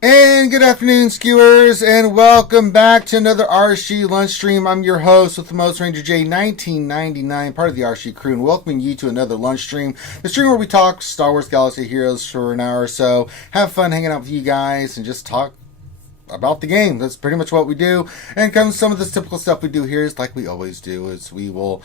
And good afternoon, skewers, and welcome back to another RSG lunch stream. I'm your host with the most, Ranger J, 1999, part of the RSG crew, and welcoming you to another lunch stream. The stream where we talk Star Wars Galaxy Heroes for an hour or so, have fun hanging out with you guys, and just talk about the game. That's pretty much what we do. And comes some of the typical stuff we do here is like we always do, is we will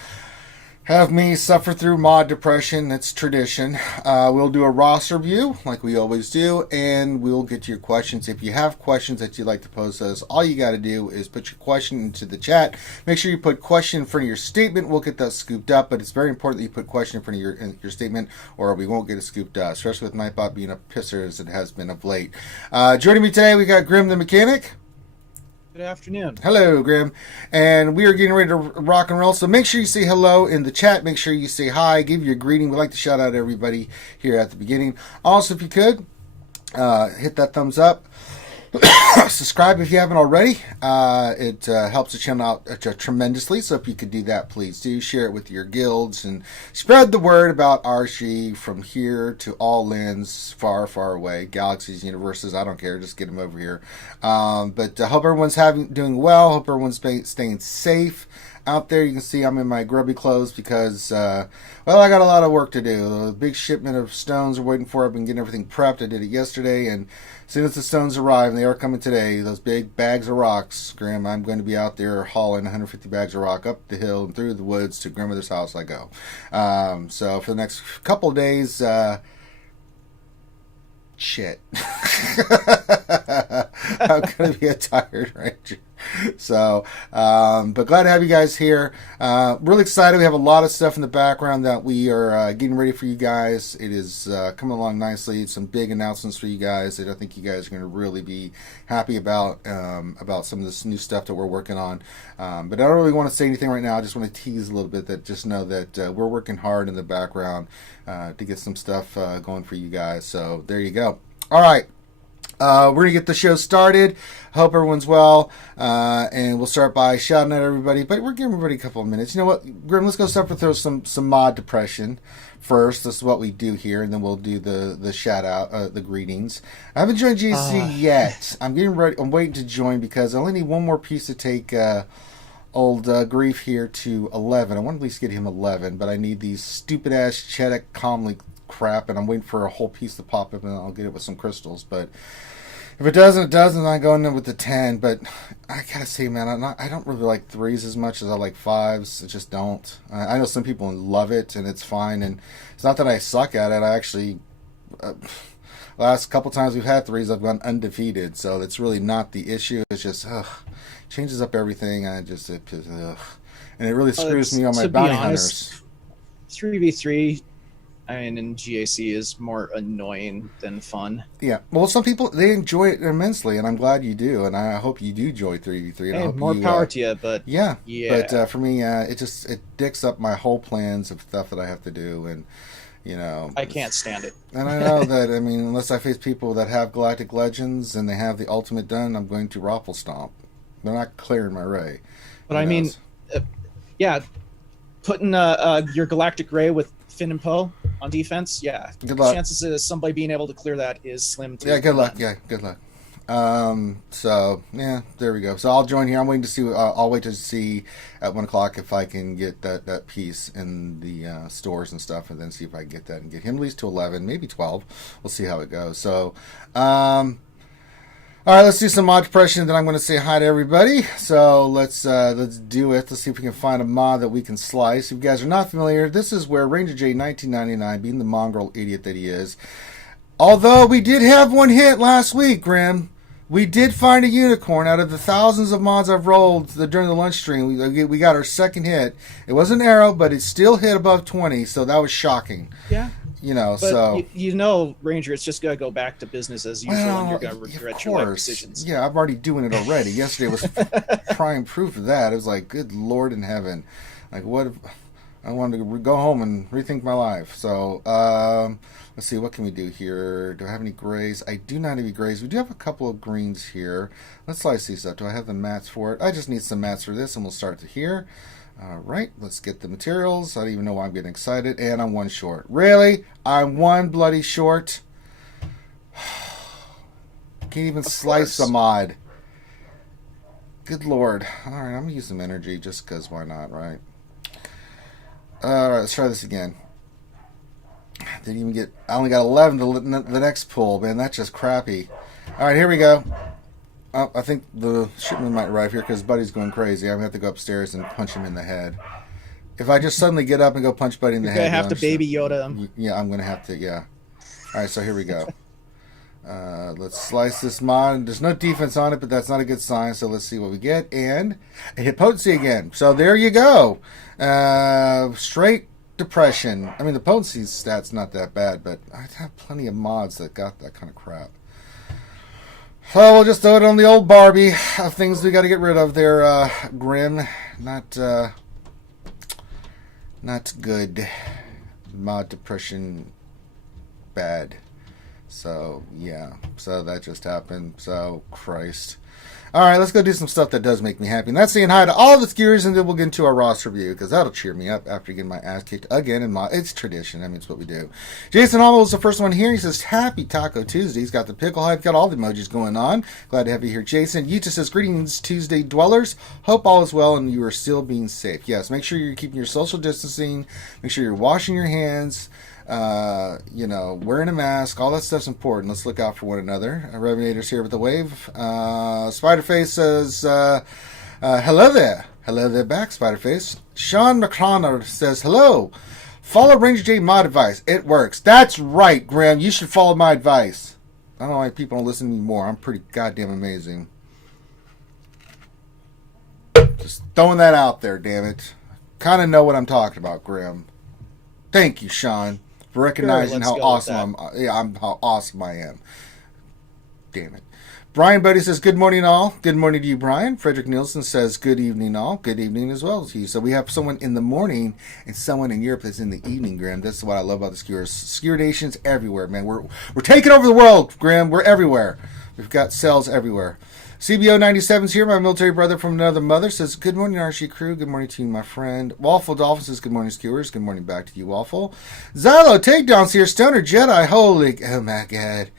have me suffer through mod depression. It's tradition. We'll do a roster review like we always do, and we'll get to your questions. If you have questions that you'd like to pose to us, all you got to do is put your question into the chat. Make sure you put question in front of your statement. We'll get that scooped up, but it's very important that you put question in front of your statement, or we won't get it scooped up, especially with Nightbot being a pisser as it has been of late. Joining me today, we got Grim the Mechanic. Good afternoon. Hello, Grim. And we are getting ready to rock and roll, so make sure you say hello in the chat. Make sure you say hi, give your greeting. We like to shout out everybody here at the beginning. Also, if you could, hit that thumbs up. Subscribe if you haven't already. It helps the channel out tremendously, so if you could do that, please do. Share it with your guilds and spread the word about RSG from here to all lands far, far away. Galaxies, universes, I don't care. Just get them over here. But I hope everyone's doing well. Hope everyone's staying safe out there. You can see I'm in my grubby clothes because, well, I got a lot of work to do. A big shipment of stones are waiting for. I've been getting everything prepped. I did it yesterday, and as soon as the stones arrive, and they are coming today, those big bags of rocks, Graham, I'm going to be out there hauling 150 bags of rock up the hill and through the woods to grandmother's house I go. So for the next couple of days, shit. I'm going to be a tired ranger. So, but glad to have you guys here. Really excited. We have a lot of stuff in the background that we are getting ready for you guys. It is coming along nicely. Some big announcements for you guys that I think you guys are going to really be happy about some of this new stuff that we're working on. But I don't really want to say anything right now. I just want to tease a little bit that just know that we're working hard in the background to get some stuff going for you guys. So there you go. All right. We're going to get the show started. Hope everyone's well. And we'll start by shouting at everybody. But we're giving everybody a couple of minutes. You know what, Grim, let's go suffer through some mod depression first. This is what we do here. And then we'll do the shout out, the greetings. I haven't joined GC yet. I'm getting ready. I'm waiting to join because I only need one more piece to take old Grief here to 11. I want to at least get him 11. But I need these stupid ass Chedek Comlink crap. And I'm waiting for a whole piece to pop up. And I'll get it with some crystals. But if it doesn't, it doesn't. I'm going in with the 10. But I gotta say, man, I don't really like 3s as much as I like 5s. I just don't. I know some people love it, and it's fine. And it's not that I suck at it. I actually, last couple times we've had 3s, I've gone undefeated. So it's really not the issue. It's just, changes up everything. And it really screws me on my bounty hunters. 3v3. I mean, in GAC is more annoying than fun. Yeah. Well, some people, they enjoy it immensely, and I'm glad you do, and I hope you do enjoy 3v3. And I hope more power to you, but... Yeah. But for me, it dicks up my whole plans of stuff that I have to do, and, you know... I can't stand it. And I know that, I mean, unless I face people that have Galactic Legends, and they have the ultimate done, I'm going to Raffle Stomp. They're not clearing my Ray. But I mean, putting your Galactic Ray with Finn and Poe on defense, good luck. Chances of somebody being able to clear that is slim too. Yeah, good luck. Yeah, good luck. So yeah, there we go. So I'll join here. I'm waiting to see. I'll wait to see at 1 o'clock if I can get that piece in the stores and stuff, and then see if I can get that and get him at least to 11, maybe 12. We'll see how it goes. So, all right, let's do some mod depression. Then I'm going to say hi to everybody. So let's do it. Let's see if we can find a mod that we can slice. If you guys are not familiar, this is where Ranger J 1999, being the mongrel idiot that he is, although we did have one hit last week, Grim. We did find a unicorn out of the thousands of mods I've rolled during the lunch stream. We got our second hit. It was an arrow, but it still hit above 20, so that was shocking. Yeah. You know, but so you know, Ranger, it's just gonna go back to business as usual, and you're gonna regret your life decisions. Yeah, I'm already doing it already. Yesterday was prime proof of that. It was like, good Lord in heaven, like what? If I wanted to go home and rethink my life. So let's see, what can we do here? Do I have any grays? I do not have any grays. We do have a couple of greens here. Let's slice these up. Do I have the mats for it? I just need some mats for this, and we'll start to here. All right, let's get the materials. I don't even know why I'm getting excited. And I'm one short. Really? I'm one bloody short? Can't even Of slice course. a mod. Good lord. Alright, I'm going to use some energy just because why not, right? Alright, let's try this again. Didn't even get... I only got 11 the next pull. Man, that's just crappy. Alright, here we go. Oh, I think the shipment might arrive here because Buddy's going crazy. I'm going to have to go upstairs and punch him in the head. If I just suddenly get up and go punch Buddy in the head... You're going to have to Baby Yoda him. Yeah, I'm going to have to, yeah. Alright, so here we go. Let's slice this mod. There's no defense on it, but that's not a good sign, so let's see what we get. And I hit potency again. So there you go. Straight depression. I mean, the potency stat's not that bad, but I have plenty of mods that got that kind of crap. So we'll just throw it on the old Barbie of things we got to get rid of. They're grim, not good. Mod depression, bad. So yeah, so that just happened. So Christ. All right, let's go do some stuff that does make me happy. And that's saying hi to all the skewers, and then we'll get into our roster review because that'll cheer me up after getting my ass kicked again. And it's tradition. I mean, it's what we do. Jason Hall was the first one here. He says, Happy Taco Tuesday. He's got the pickle hype, got all the emojis going on. Glad to have you here, Jason. Yuta says, Greetings, Tuesday dwellers. Hope all is well and you are still being safe. Yes, make sure you're keeping your social distancing. Make sure you're washing your hands. Wearing a mask, all that stuff's important. Let's look out for one another. Revenator's here with the wave. Spiderface says, hello there. Hello there back, Spiderface. Sean McConnell says, hello. Follow Ranger J mod advice. It works. That's right, Graham. You should follow my advice. I don't know why people don't listen to me more. I'm pretty goddamn amazing. Just throwing that out there, damn it. Kind of know what I'm talking about, Graham. Thank you, Sean, for recognizing how awesome how awesome I am. Damn it. Brian Buddy says, good morning, all. Good morning to you, Brian. Frederick Nielsen says, good evening, all. Good evening as well to you. So we have someone in the morning and someone in Europe that's in the evening, Graham. That's what I love about the skewers. Skewer Nation's everywhere, man. We're taking over the world, Graham. We're everywhere. We've got cells everywhere. CBO 97's here, my military brother from another mother, says, good morning, RSG crew. Good morning to you, my friend. Waffle Dolphin says, good morning, skewers. Good morning back to you, Waffle. Zylo Takedowns here, Stoner Jedi. Holy, oh my God.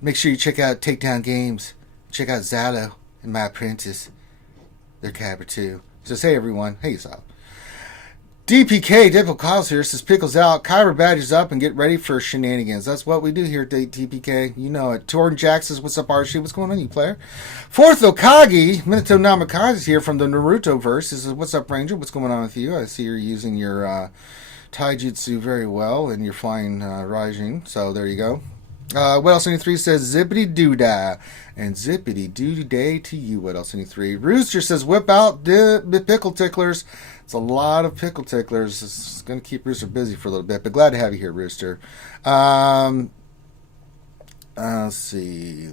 Make sure you check out Takedown Games. Check out Zylo and my apprentice. They're Cabra too. Says, hey, everyone. Hey, Zylo. DPK, Dipple Kyle's here, says Pickles out, Kyber badges up, and get ready for shenanigans. That's what we do here at DPK. You know it. Torn Jack says, what's up, RSG? What's going on, you player? Fourth Okagi, Minato Namikaze is here from the Naruto verse. He says, what's up, Ranger? What's going on with you? I see you're using your taijutsu very well, and you're flying Raijin. So there you go. What else 73 says, zippity doo-dah. And zippity doo-day to you. What else 73? Rooster says, whip out the pickle ticklers. It's a lot of pickle ticklers. It's going to keep Rooster busy for a little bit, but glad to have you here, Rooster. Let's see.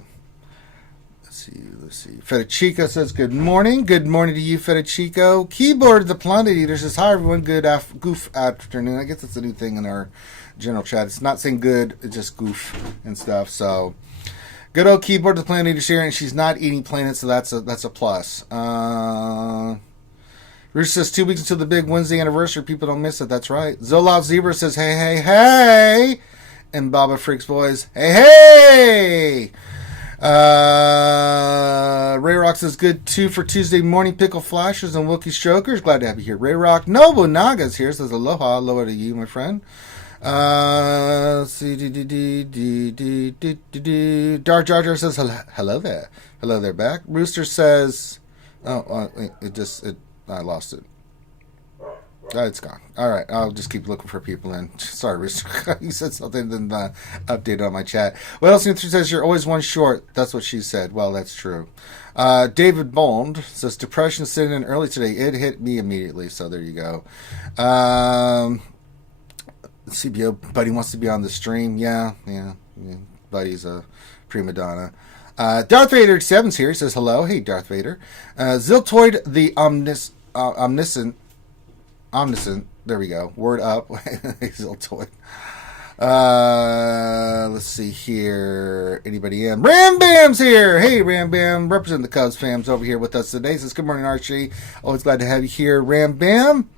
Fedichico says, good morning. Good morning to you, Fedichico. Keyboard the Planet Eater says, hi, everyone. Good goof afternoon. I guess that's a new thing in our general chat. It's not saying good, it's just goof and stuff. So, good old Keyboard the Planet Eater's here, and she's not eating planets, so that's a plus. Rooster says 2 weeks until the big Wednesday anniversary. People don't miss it. That's right. Zolout Zebra says, hey, hey, hey. And Baba Freaks Boys, hey, hey. Ray Rock says, good too for Tuesday morning pickle flashers and Wookiee strokers. Glad to have you here. Ray Rock. Nobu Naga's here. Says, aloha. Aloha to you, my friend. Let's see. Dark Jar Jar says, hello there. Hello there back. Rooster says, I lost it. It's gone. All right, I'll just keep looking for people in. Sorry, Rooster. You said something, then updated on my chat. What else? She says you're always one short. That's what she said. Well, that's true. David Bond says depression sitting in early today. It hit me immediately. So there you go. CBO Buddy wants to be on the stream. Yeah. Buddy's a prima donna. Darth Vader 7's here. He says hello. Hey, Darth Vader. Ziltoid the omniscient. There we go. Word up. Ziltoid. Let's see here. Anybody in? Ram Bam's here. Hey, Ram Bam. Representing the Cubs fans over here with us today. Says good morning, Archie. Always glad to have you here, Ram Bam.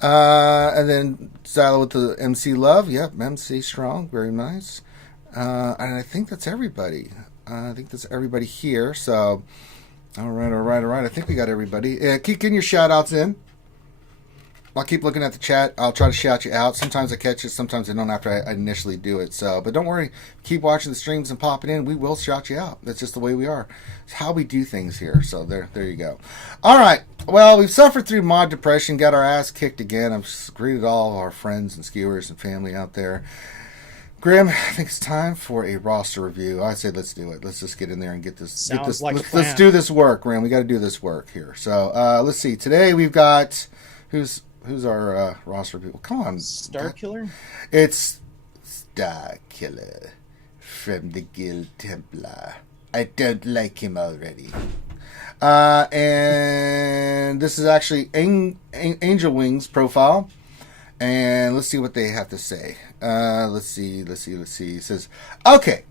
And then Zyla with the MC Love. Yep, MC Strong. Very nice. And I think that's everybody. I think that's everybody here. So, all right. I think we got everybody. Keep getting your shout outs in. I'll keep looking at the chat. I'll try to shout you out. Sometimes I catch it, sometimes I don't after I initially do it. So, but don't worry. Keep watching the streams and popping in. We will shout you out. That's just the way we are. It's how we do things here. So there you go. All right. Well, we've suffered through mod depression, got our ass kicked again. I've greeted all our friends and skewers and family out there. Grim, I think it's time for a roster review. I say let's do it. Let's just get in there and get this. Let's do this work, Grim. We got to do this work here. So let's see. Today we've got who's our roster review? Come on, Star Killer. It's Star Killer from the Guild Templar. I don't like him already. And this is actually Angel Wings profile. And let's see what they have to say. Let's see. It says, okay,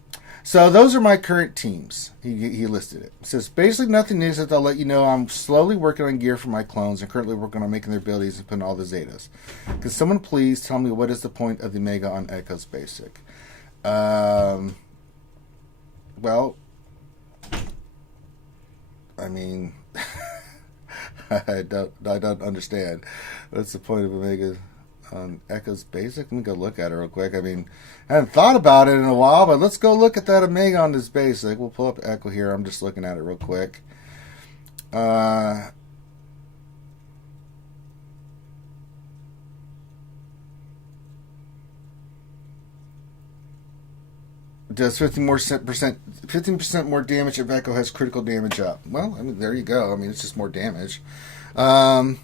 so those are my current teams. He listed it. It says, basically nothing new, except I'll let you know I'm slowly working on gear for my clones and currently working on making their abilities and putting all the Zetas. Can someone please tell me what is the point of the Mega on Echo's Basic? Well, I mean, I don't understand. What's the point of Omega on Echo's Basic? Let me go look at it real quick. I mean, I haven't thought about it in a while, but let's go look at that Omega on this Basic. We'll pull up Echo here. I'm just looking at it real quick. Does 15% more damage if Echo has critical damage up. Well, I mean, there you go. I mean, it's just more damage. So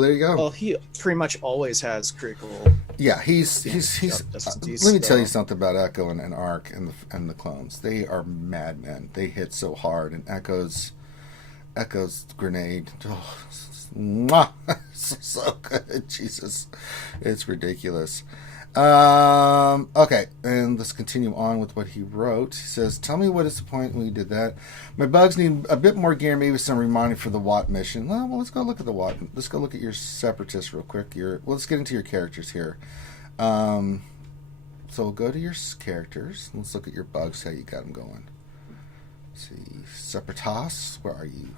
there you go. Well, he pretty much always has critical. Yeah, he's. Let me tell you something about Echo and Arc and the clones. They are madmen. They hit so hard, and Echo's grenade. Oh, mwah, so good. Jesus, it's ridiculous. Okay, and let's continue on with what he wrote. He says, tell me what is the point when we did that. My bugs need a bit more gear, maybe some reminding for the Watt mission. Well, let's go look at the Watt. Let's go look at your separatists real quick. Let's get into your characters here. So we'll go to your characters. Let's look at your bugs, how you got them going. Let's see, Separatists, where are you?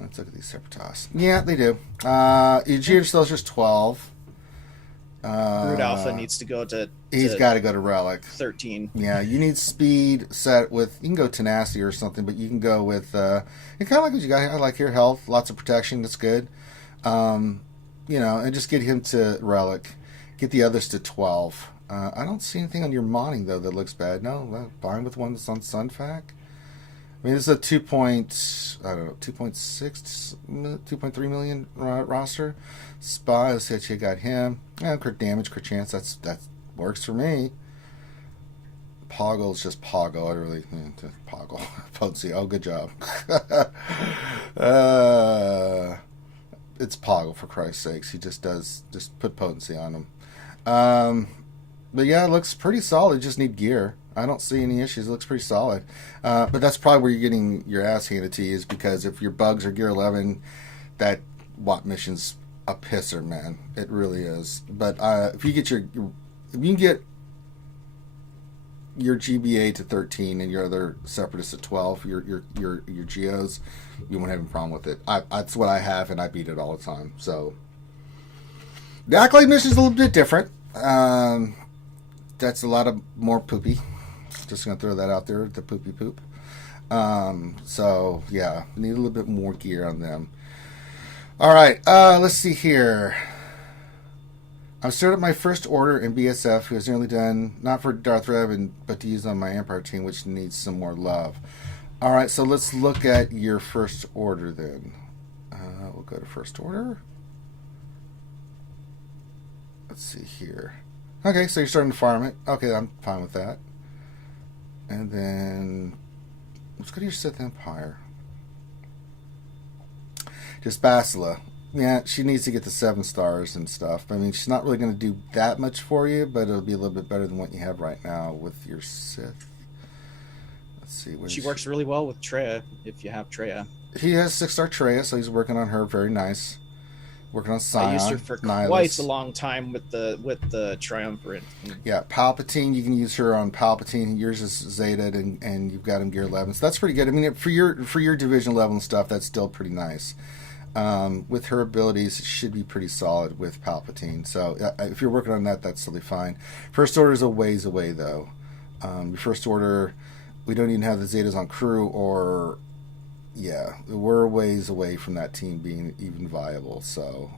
Let's look at these Separatists. Yeah, they do. Your gear soldier's 12. Brood Alpha needs to go to. He's got to go to Relic 13. Yeah, you need speed set with. You can go tenacity or something, but you can go with. You kind of like what you got here. I like your health, lots of protection. That's good. And just get him to Relic. Get the others to 12. I don't see anything on your modding though that looks bad. No, fine with one that's on Sunfac. I mean, this is a 2.6, 2.3 million roster. Spy, let's see what you got him. Yeah, crit damage, crit chance, that works for me. Poggle is just Poggle. I really Poggle. Potency. Oh, good job. It's Poggle, for Christ's sakes. He just put potency on him. But yeah, it looks pretty solid. You just need gear. I don't see any issues. It looks pretty solid. But that's probably where you're getting your ass handed to you, is because if your bugs are gear 11, that Watt mission's a pisser, man. It really is. But if you can get your GBA to 13 and your other separatists at 12, your geos, you won't have any problem with it. That's what I have, and I beat it all the time. So the Acolyte mission is a little bit different. That's a lot of more poopy. Just gonna throw that out there, the poopy poop. So yeah, need a little bit more gear on them. All right, let's see here. I've started my first order in BSF, who is nearly done, not for Darth Revan, but to use on my Empire team, which needs some more love. All right, so let's look at your first order then. We'll go to first order. Let's see here. Okay, so you're starting to farm it. Okay, I'm fine with that. And then let's go to your Sith Empire. Just Basila. Yeah, she needs to get the 7 stars and stuff. I mean, she's not really going to do that much for you, but it'll be a little bit better than what you have right now with your Sith. Let's see. She works really well with Traya, if you have Traya. He has 6-star Traya, so he's working on her. Very nice. Working on Scion. I used her for Nihilus. quite a long time with the Triumvirate. Yeah, Palpatine, you can use her on Palpatine. Yours is Zeta, and you've got him gear 11. So that's pretty good. I mean, for your division level and stuff, that's still pretty nice. With her abilities, it should be pretty solid with Palpatine. So if you're working on that, that's totally fine. First Order is a ways away, though. Your First Order, we don't even have the Zetas on crew, or... Yeah, we're a ways away from that team being even viable. So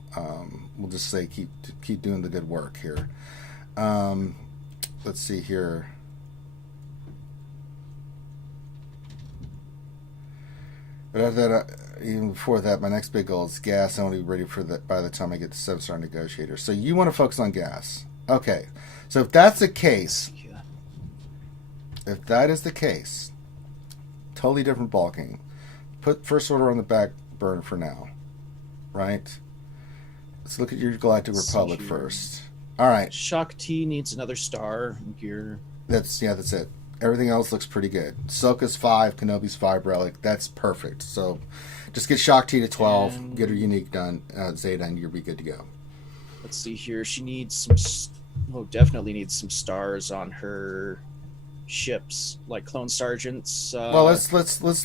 we'll just say keep doing the good work here. Let's see here. But even before that, my next big goal is gas. I want to be ready for that by the time I get to 7-star negotiator. So you want to focus on gas. Okay. So if that's the case, if that is the case, totally different ballgame. Put First Order on the back burner for now, right? Let's look at your Galactic Republic first. All right. Shock T needs another star gear. That's it. Everything else looks pretty good. Ahsoka's 5, Kenobi's 5 relic. That's perfect. So just get Shock T to 12, and get her unique done, Zeta, and you'll be good to go. Let's see here. She needs some. Definitely needs some stars on her ships, like clone sergeants. Well, let's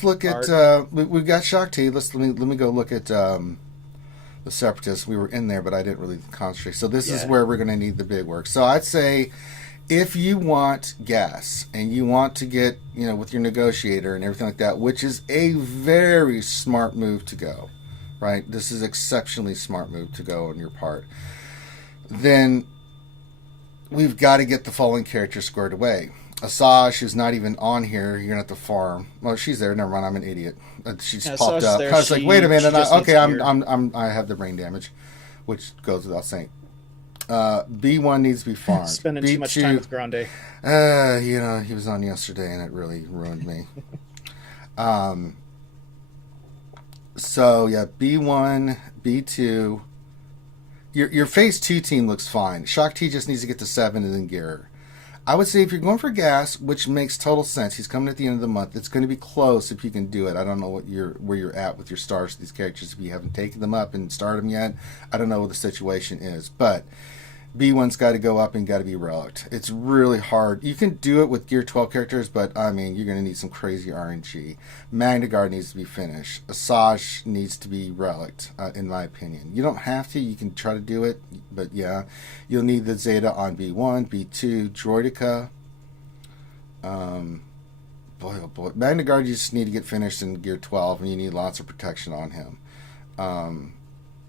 look at we've got Shock T. Let me go look at the Separatists. We were in there, but I didn't really concentrate. So this is where we're going to need the big work. So I'd say if you want gas and you want to get with your negotiator and everything like that, which is a very smart move to go, right? This is exceptionally smart move to go on your part. Then we've got to get the following characters squared away. Asajj, who's not even on here, you're gonna have to farm. Well, she's there. Never mind. I'm an idiot. She's popped up. I was like, wait a minute. I have the brain damage, which goes without saying. B1 needs to be farmed. Spending B2, too much time with Grande. He was on yesterday, and it really ruined me. So yeah, B1, B2. Your phase 2 team looks fine. Shock T just needs to get to 7 and then gear her. I would say if you're going for gas, which makes total sense, he's coming at the end of the month. It's going to be close if you can do it. I don't know where you're at with your stars for these characters. If you haven't taken them up and started them yet, I don't know what the situation is. But B1's got to go up and got to be relicked. It's really hard. You can do it with Gear 12 characters, but I mean, you're going to need some crazy RNG. Magna Guard needs to be finished. Asajj needs to be relicked, in my opinion. You don't have to. You can try to do it, but yeah. You'll need the Zeta on B1, B2, Droideka. Boy, oh boy. Magna Guard, you just need to get finished in Gear 12, and you need lots of protection on him.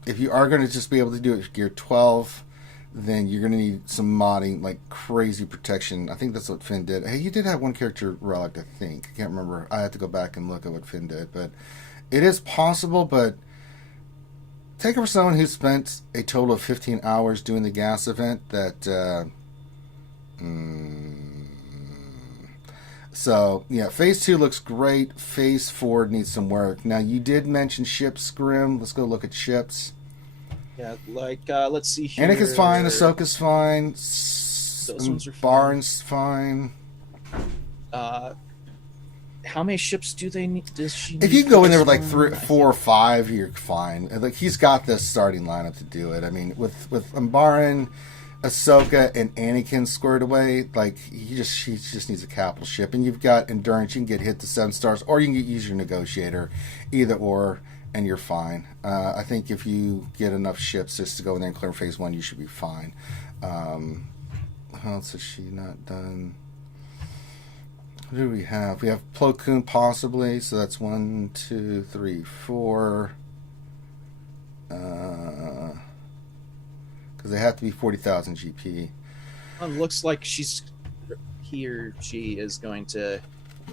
If you are going to just be able to do it with Gear 12, then you're going to need some modding, like crazy protection. I think that's what Finn did. Hey, you did have one character relic, I think. I can't remember. I have to go back and look at what Finn did. But it is possible, but take it for someone who spent a total of 15 hours doing the gas event that... So, yeah, Phase 2 looks great. Phase 4 needs some work. Now, you did mention ships, Grim. Let's go look at ships. Yeah, like, let's see here. Anakin's fine, Ahsoka's fine, Those ones are Barnes fine. How many ships do they need? Does she need? If you go in there with like 3, 4, or 5, you're fine. Like, he's got the starting lineup to do it. I mean, with Umbaran, Ahsoka, and Anakin squared away, like he just needs a capital ship. And you've got endurance. You can get hit to 7 stars, or you can use your negotiator, either or. And you're fine. I think if you get enough ships just to go in there and clear phase 1, you should be fine. How else has she not done? Who do we have? We have Plo Koon possibly, so that's 1, 2, 3, 4. Because they have to be 40,000 GP. Looks like he or she is going to.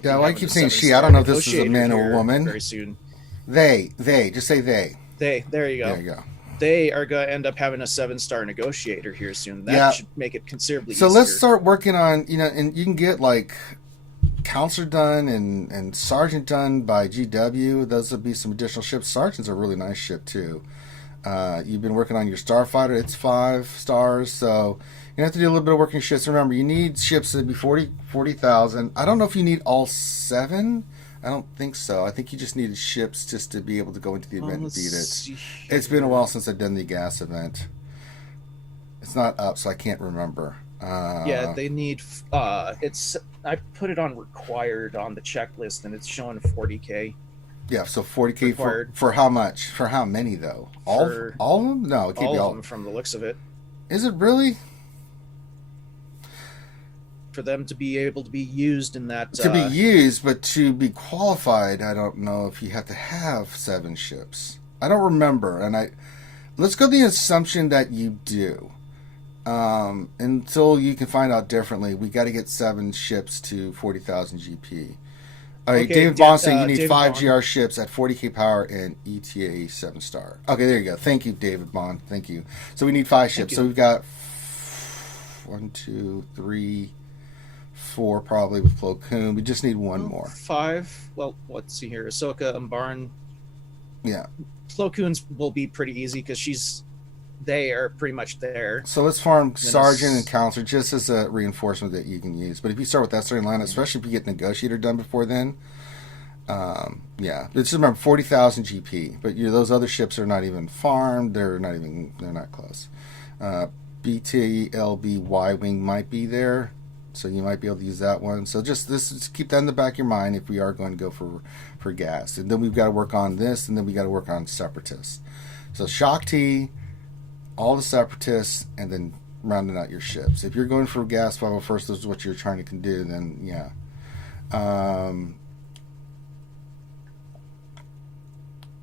Yeah, well, I keep saying she. I don't know if this is a man or a woman. Very soon. They. Just say they. There you go. There you go. They are going to end up having a 7-star negotiator here soon. That should make it considerably easier. So let's start working on, and you can get like Counselor done and Sergeant done by GW. Those would be some additional ships. Sergeant's a really nice ship too. You've been working on your Starfighter. It's 5 stars. So you have to do a little bit of working ships. Remember, you need ships that be 40,000. I don't know if you need all 7. I don't think so. I think you just needed ships just to be able to go into the event and beat it. It's been a while since I've done the gas event. It's not up, so I can't remember. Yeah, they need. It's. I put it on required on the checklist, and it's showing 40K. Yeah, so 40K for how much? For how many though? All of them? No, it can't be all of them from the looks of it. Is it really? For them to be able to be used in that. To be used, but to be qualified, I don't know if you have to have 7 ships. I don't remember, and let's go the assumption that you do. Until you can find out differently, we got to get 7 ships to 40,000 GP. Okay, David Bond saying you need David 5 Bond. GR ships at 40k power and ETA 7-star. Okay, there you go. Thank you, David Bond. Thank you. So we need 5 ships. So we've got 1, 2, 3, 4 probably with Plo Koon. We just need 1 more. 5. Well, let's see here. Ahsoka and Barn. Yeah. Plo Koon's will be pretty easy because they are pretty much there. So let's farm Sergeant and Counselor just as a reinforcement that you can use. But if you start with that starting line, especially if you get Negotiator done before then, yeah. Just remember 40,000 GP. But those other ships are not even farmed. They're not close. BTLB Y-Wing might be there. So you might be able to use that one. So just keep that in the back of your mind if we are going to go for gas. And then we've got to work on this, and then we got to work on Separatists. So Shock T, all the Separatists, and then rounding out your ships. If you're going for gas 501st, this is what you're trying to do, then yeah.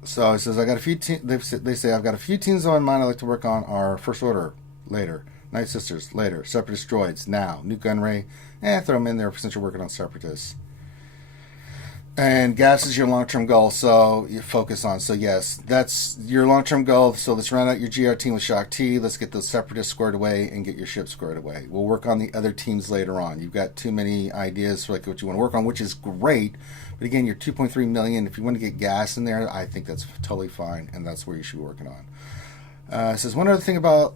So it says, I got a few they say, I've got a few teams on mine I'd like to work on are First Order, later. Night Sisters, later. Separatist droids, now. Nuke Gunray, throw them in there since you're working on Separatists. And gas is your long-term goal, so you focus on. So yes, that's your long-term goal. So let's round out your GR team with Shock T. Let's get those Separatists squared away and get your ship squared away. We'll work on the other teams later on. You've got too many ideas for like what you want to work on, which is great. But again, you're 2.3 million. If you want to get gas in there, I think that's totally fine, and that's where you should be working on. It says, one other thing about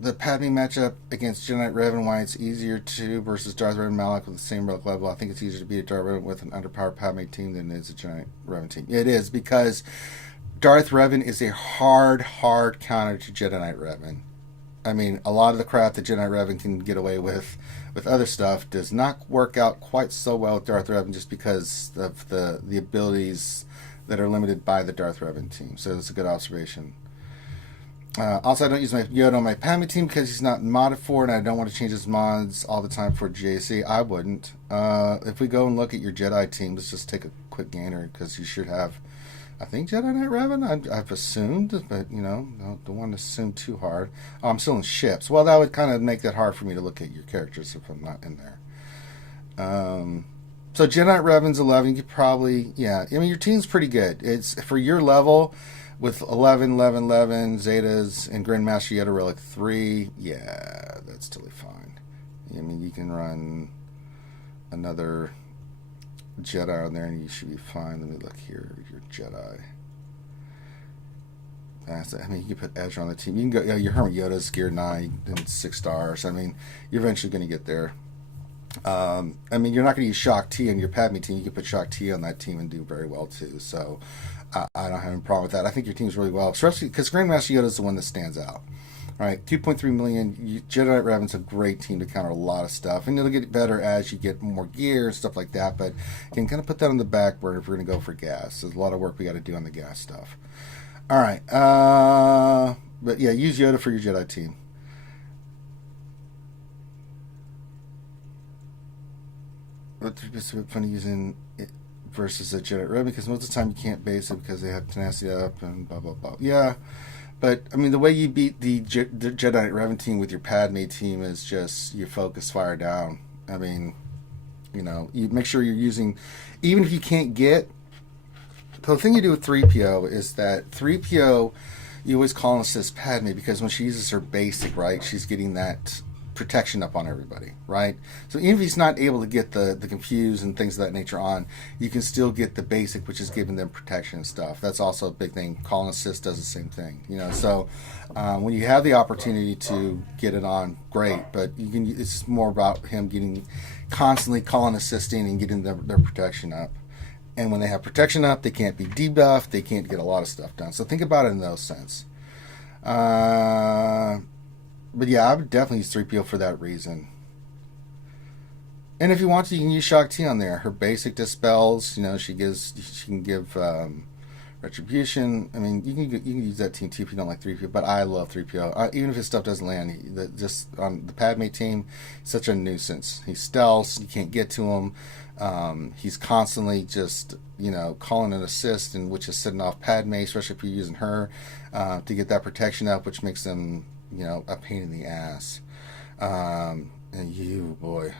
the Padme matchup against Jedi Knight Revan and why it's easier to versus Darth Revan Malak with the same relic level. I think it's easier to beat a Darth Revan with an underpowered Padme team than it is a Jedi Knight Revan team. It is, because Darth Revan is a hard counter to Jedi Knight Revan. I mean, a lot of the crap that Jedi Knight Revan can get away with other stuff does not work out quite so well with Darth Revan just because of the abilities that are limited by the Darth Revan team. So it's a good observation. Also, I don't use my Yoda on my Padme team because he's not modded for it, and I don't want to change his mods all the time for JC. I wouldn't. If we go and look at your Jedi team, let's just take a quick gander, because you should have, I think, Jedi Knight Revan, I've assumed, but, don't want to assume too hard. Oh, I'm still in ships. Well, that would kind of make that hard for me to look at your characters if I'm not in there. So Jedi Knight Revan's 11. You could probably, yeah. I mean, your team's pretty good. It's for your level. With 11, Zetas, and Grandmaster Yoda Relic 3, yeah, that's totally fine. I mean, you can run another Jedi on there, and you should be fine. Let me look here. Your Jedi. I mean, you can put Ezra on the team. You can go. Yeah, your Hermit Yoda's Gear 9 and 6 stars. I mean, you're eventually going to get there. I mean, you're not going to use Shock T on your Padme team. You can put Shock T on that team and do very well too. So I don't have any problem with that. I think your team's really well, especially because Grandmaster Yoda is the one that stands out. All right, 2.3 million. Jedi Knight Revan's a great team to counter a lot of stuff, and it'll get better as you get more gear and stuff like that. But you can kind of put that on the back burner if we're going to go for gas. There's a lot of work we got to do on the gas stuff. All right, but yeah, use Yoda for your Jedi team. It's funny using it versus a Jedi Revan because most of the time you can't base it because they have tenacity up and blah blah blah. Yeah, but I mean the way you beat the Jedi Knight Revan team with your Padme team is just you focus fire down. I mean, you make sure you're using, even if you can't get. The thing you do with 3PO is that 3PO you always call and assist Padme because when she uses her basic, right, she's getting that protection up on everybody, right? So even if he's not able to get the confuse and things of that nature on, you can still get the basic, which is giving them protection and stuff. That's also a big thing. Call and assist does the same thing, So when you have the opportunity to get it on, great. But you can. It's more about him getting constantly call and assisting and getting their protection up. And when they have protection up, they can't be debuffed. They can't get a lot of stuff done. So think about it in those sense. But yeah, I would definitely use 3PO for that reason. And if you want to, you can use Shock T on there. Her basic dispels, she can give retribution. I mean, you can use that team too if you don't like 3PO. But I love 3PO. Even if his stuff doesn't land, just on the Padme team, such a nuisance. He stealths. You can't get to him. He's constantly just calling an assist, and which is setting off Padme, especially if you're using her to get that protection up, which makes them a pain in the ass. And boy.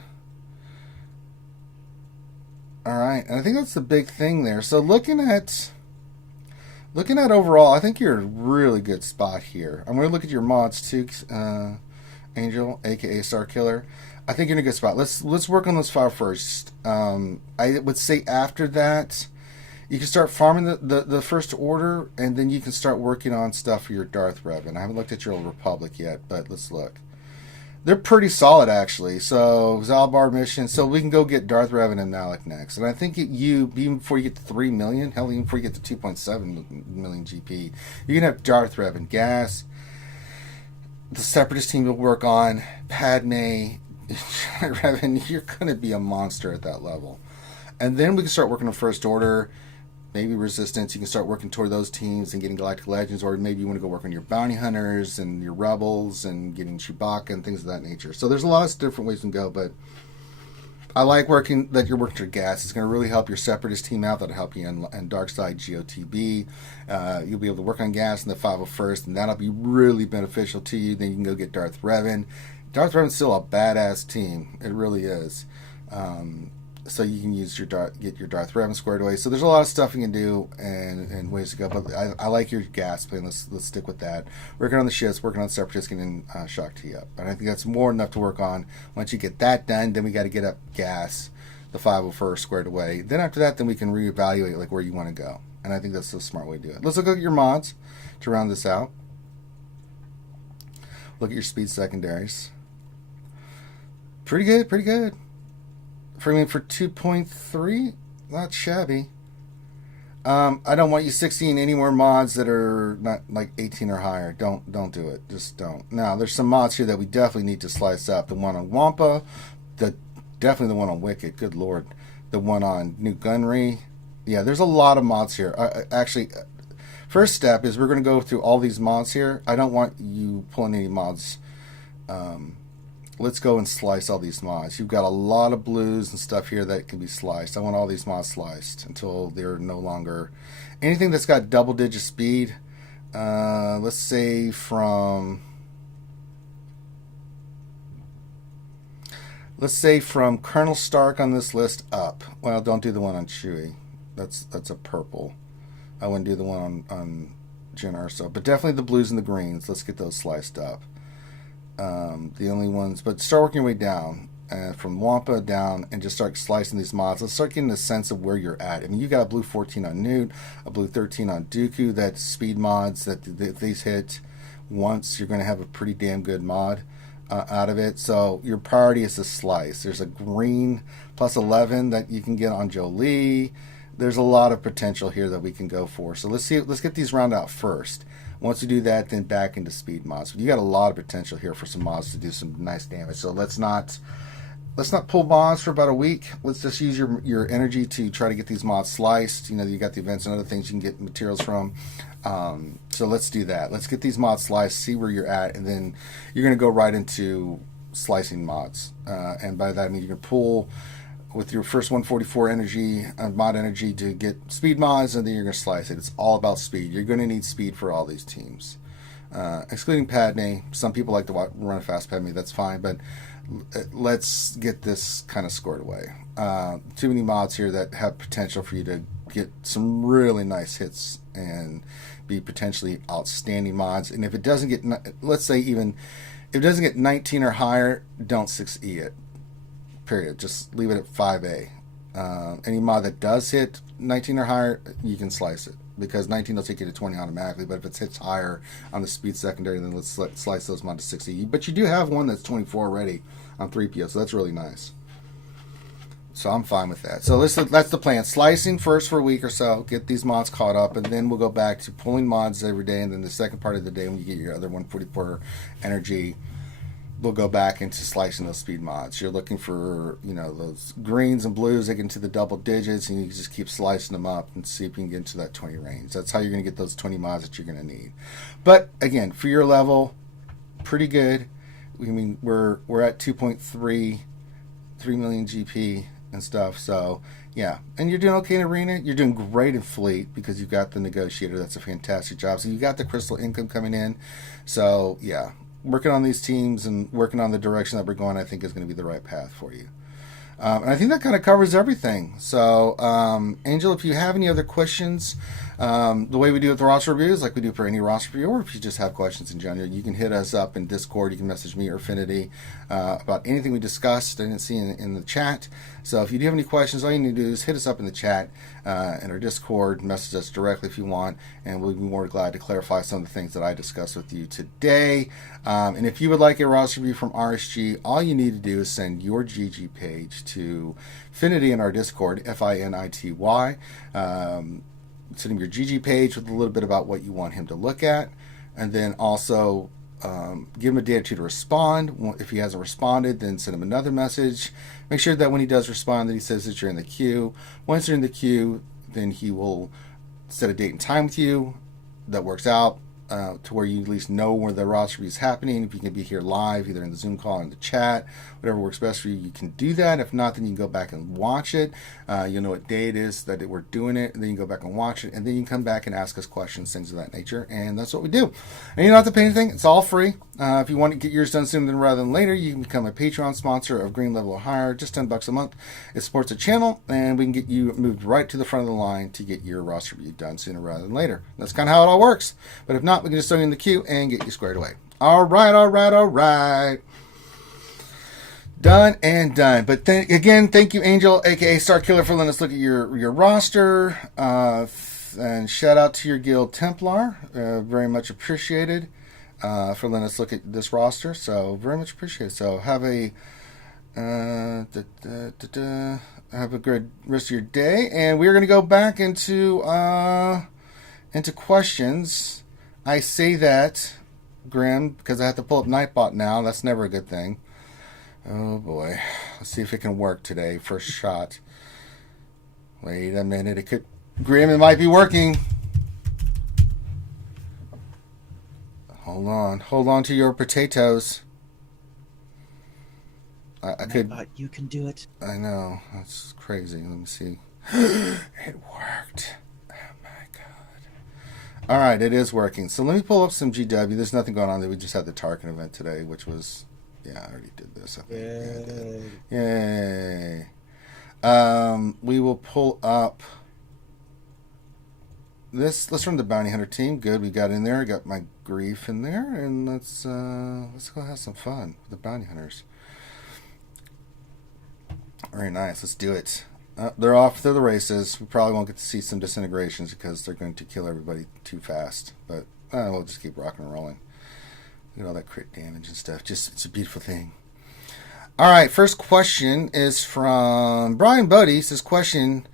All right, and I think that's the big thing there. So looking at overall, I think you're in a really good spot here. I'm going to look at your mods too, Angel, aka Star Killer. I think you're in a good spot. Let's work on those 5 first. I would say after that, you can start farming the first order, and then you can start working on stuff for your Darth Revan. I haven't looked at your Old Republic yet, but let's look. They're pretty solid, actually. So, Zalbar mission. So, we can go get Darth Revan and Malak next. And I think even before you get to 3 million, hell, even before you get to 2.7 million GP, you can have Darth Revan, Gas, the Separatist team you'll work on, Padme, Revan. You're going to be a monster at that level. And then we can start working on First Order, maybe Resistance. You can start working toward those teams and getting Galactic Legends, or maybe you want to go work on your Bounty Hunters and your Rebels and getting Chewbacca and things of that nature. So there's a lot of different ways you can go, but I like that you're working your Gas. It's going to really help your Separatist team out. That'll help you in Dark Side GOTB. You'll be able to work on Gas in the 501st, and that'll be really beneficial to you. Then you can go get Darth Revan. Darth Revan's still a badass team. It really is. So you can use get your Darth Revan squared away. So there's a lot of stuff you can do and ways to go. But I like your Gas plan. Let's stick with that. Working on the ships, working on Separatists, getting Shock T up. And I think that's more than enough to work on. Once you get that done, then we got to get up Gas, the 501st squared away. Then after that, then we can reevaluate like where you want to go. And I think that's the smart way to do it. Let's look at your mods to round this out. Look at your speed secondaries. Pretty good, pretty good. For 2.3, not shabby. I don't want you 16 any more mods that are not like 18 or higher. Don't do it. Just don't. Now there's some mods here that we definitely need to slice up. The one on Wampa, definitely the one on Wicked. Good lord, the one on New Gunnery. Yeah, there's a lot of mods here. Actually, first step is we're going to go through all these mods here. I don't want you pulling any mods. Let's go and slice all these mods. You've got a lot of blues and stuff here that can be sliced. I want all these mods sliced until they're no longer... Anything that's got double-digit speed, let's say from Colonel Stark on this list up. Well, don't do the one on Chewie. That's a purple. I wouldn't do the one on Jyn Erso. But definitely the blues and the greens. Let's get those sliced up. The only ones, but start working your way down from Wampa down and just start slicing these mods. Let's start getting a sense of where you're at. I mean, you got a blue 14 on Newt, a blue 13 on Dooku. That's speed mods that if these hit once, you're going to have a pretty damn good mod out of it. So your priority is to slice. There's a green plus 11 that you can get on Jolie. There's a lot of potential here that we can go for. So let's get these round out first. Once you do that, then back into speed mods. You got a lot of potential here for some mods to do some nice damage. So let's not pull mods for about a week. Let's just use your energy to try to get these mods sliced. You got the events and other things you can get materials from. So let's do that. Let's get these mods sliced, see where you're at, and then you're going to go right into slicing mods. And by that I mean you're going to pull with your first 144 energy, mod energy to get speed mods, and then you're going to slice it. It's all about speed. You're going to need speed for all these teams. Excluding Padme. Some people like to run a fast Padme. That's fine, but let's get this kind of scored away. Too many mods here that have potential for you to get some really nice hits and be potentially outstanding mods. And if it doesn't get, let's say even if it doesn't get 19 or higher, don't 6E it. Period. Just leave it at 5A. Any mod that does hit 19 or higher, you can slice it, because 19 will take you to 20 automatically. But if it hits higher on the speed secondary, then let's slice those mods to 6E. But you do have one that's 24 already on 3PO, so that's really nice. So I'm fine with that. So that's the plan. Slicing first for a week or so, get these mods caught up, and then we'll go back to pulling mods every day. And then the second part of the day, when you get your other 144 energy, we'll go back into slicing those speed mods. You're looking for, those greens and blues that get into the double digits, and you just keep slicing them up and see if you can get into that 20 range. That's how you're going to get those 20 mods that you're going to need. But again, for your level, pretty good. I mean, we're at 2.3 million GP and stuff. So yeah, and you're doing okay in Arena. You're doing great in Fleet because you've got the Negotiator. That's a fantastic job. So you got the crystal income coming in. So yeah, working on these teams and working on the direction that we're going, I think is going to be the right path for you. And I think that kind of covers everything. So, Angel, if you have any other questions, the way we do with the roster reviews, like we do for any roster review, or if you just have questions in general, you can hit us up in Discord. You can message me or Affinity about anything we discussed. I didn't see in the chat. So if you do have any questions, all you need to do is hit us up in the chat in our Discord, message us directly if you want, and we'll be more glad to clarify some of the things that I discussed with you today. And if you would like a roster review from RSG, all you need to do is send your GG page to Finity in our Discord, Finity. Send him your GG page with a little bit about what you want him to look at, and then also give him a day or two to respond. If he hasn't responded, then send him another message. Make sure that when he does respond that he says that you're in the queue. Once you're in the queue, then he will set a date and time with you that works out to where you at least know where the roster review is happening. If you can be here live, either in the Zoom call or in the chat, whatever works best for you, you can do that. If not, then you can go back and watch it. You'll know what day it is that we're doing it, and then you can go back and watch it, and then you can come back and ask us questions, things of that nature, and that's what we do. And you don't have to pay anything. It's all free. If you want to get yours done sooner rather than later, you can become a Patreon sponsor of Green Level or higher, just $10 a month. It supports the channel, and we can get you moved right to the front of the line to get your roster review done sooner rather than later. That's kind of how it all works. But if not, we can just throw you in the queue and get you squared away. All right. Done and done. But again, thank you, Angel, aka Star Killer, for letting us look at your roster. And shout out to your guild, Templar. Very much appreciated for letting us look at this roster. So very much appreciated. So have a good rest of your day. And we're going to go back into questions. I say that, Grim, because I have to pull up Nightbot now. That's never a good thing. Oh boy. Let's see if it can work today. First shot. Wait a minute. Grim, it might be working. Hold on to your potatoes. I could. You can do it. I know. That's crazy. Let me see. It worked. Oh my god. All right, it is working. So let me pull up some GW. There's nothing going on there. We just had the Tarkin event today, which was. Yeah, I already did this. I think. Yay. We will pull up this. Let's run the Bounty Hunter team. Good, we got in there. I got my grief in there, and let's go have some fun with the Bounty Hunters. Very nice. Let's do it. They're off to the races. We probably won't get to see some disintegrations because they're going to kill everybody too fast. But we'll just keep rocking and rolling. Look at all that crit damage and stuff. Just, it's a beautiful thing. All right, first question is from Brian Bodie. He says, question,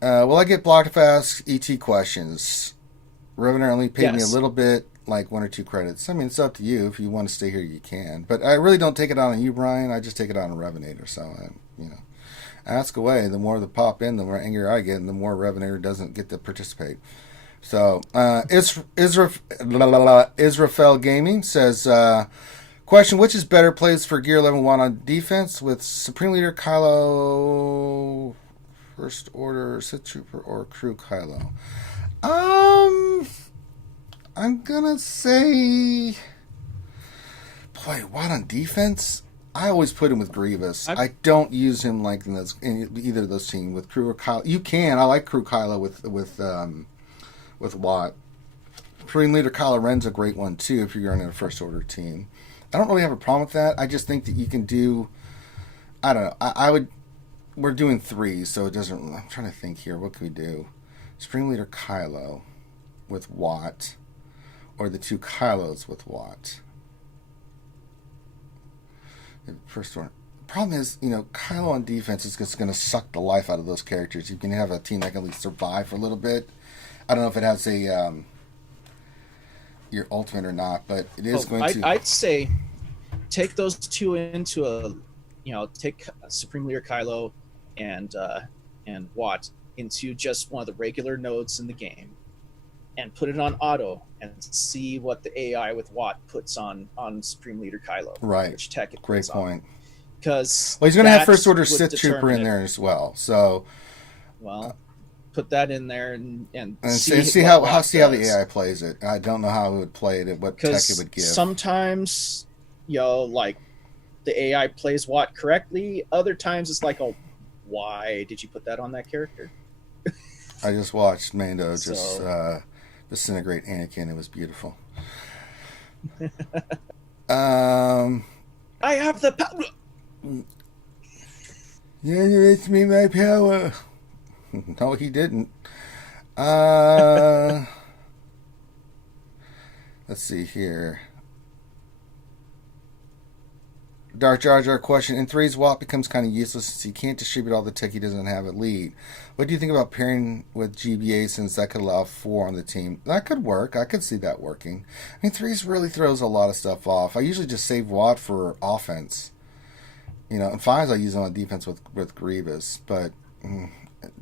will I get blocked if I ask ET questions? Revenant only paid me a little bit, like 1 or 2 credits. I mean, it's up to you. If you want to stay here, you can. But I really don't take it out on you, Brian. I just take it out on Revenator. So, ask away. The more they pop in, the more angrier I get, and the more Revenator doesn't get to participate. So, Israfel Gaming says, question, which is better plays for Gear 11-1 on defense with Supreme Leader Kylo, First Order, Sith Trooper, or Crew Kylo? I'm gonna say, boy, what on defense? I always put him with Grievous. I don't use him like in either of those teams with Crew or Kylo. You can. I like Crew Kylo with Watt. Supreme Leader Kylo Ren's a great one too if you're running a First Order team. I don't really have a problem with that. I just think that you can do. I don't know. I would. We're doing 3, so it doesn't. I'm trying to think here. What can we do? Supreme Leader Kylo with Watt, or the 2 Kylos with Watt. First one. problem is, Kylo on defense is just going to suck the life out of those characters. You can have a team that can at least survive for a little bit. I don't know if it has a your ultimate or not, but it is going to. I'd say take those two into take Supreme Leader Kylo and Watt into just one of the regular nodes in the game, and put it on auto and see what the AI with Watt puts on Supreme Leader Kylo. Right. Which tech it Great puts point. Because he's going to have First Order Sith Trooper in there as well. So put that in there and see how the AI plays it. I don't know how it would play it, what tech it would give. Sometimes, like the AI plays Watt correctly. Other times it's like, oh, why did you put that on that character? I just watched Mando disintegrate Anakin. It was beautiful. I have the power. You underestimate me my power. No, he didn't. Let's see here. Dark Jar Jar question. In 3's, Watt becomes kind of useless since he can't distribute all the tech he doesn't have at lead. What do you think about pairing with GBA since that could allow 4 on the team? That could work. I could see that working. I mean, 3's really throws a lot of stuff off. I usually just save Watt for offense. And 5's I use him on defense with Grievous. But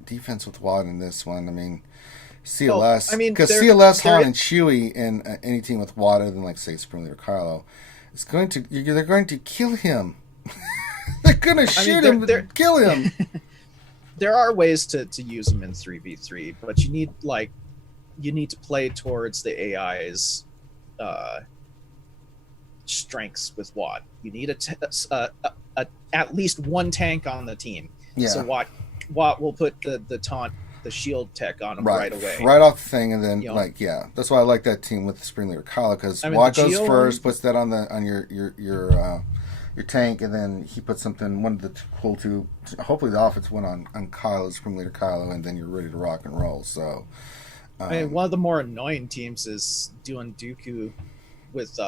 defense with Watt in this one, I mean, CLS. Because CLS, Han, and Chewie in any team with Watt other than, like, say, Supreme Leader Kylo, they're going to kill him. They're going to shoot him and kill him. There are ways to use them in 3v3, but you need to play towards the AI's strengths with Watt. You need at least one tank on the team. Yeah. So Watt will put the taunt, the shield tech on him right away. Right off the thing, and then that's why I like that team with the Supreme Leader Kylo, because Watt goes first, puts that on your tank, and then he puts one of the cool two. Hopefully, the offense went on Kylo, Supreme Leader Kylo, and then you're ready to rock and roll. So, one of the more annoying teams is doing Dooku with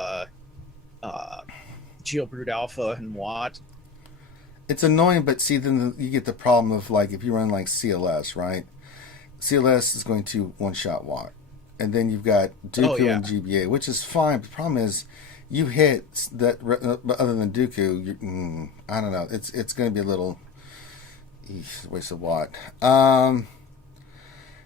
Geobrood Alpha and Watt. It's annoying, but see, then you get the problem of, like, if you run like CLS, right? CLS is going to one-shot Watt. And then you've got Dooku and GBA, which is fine. But the problem is, you hit that, other than Dooku, I don't know. It's going to be a little waste of Watt.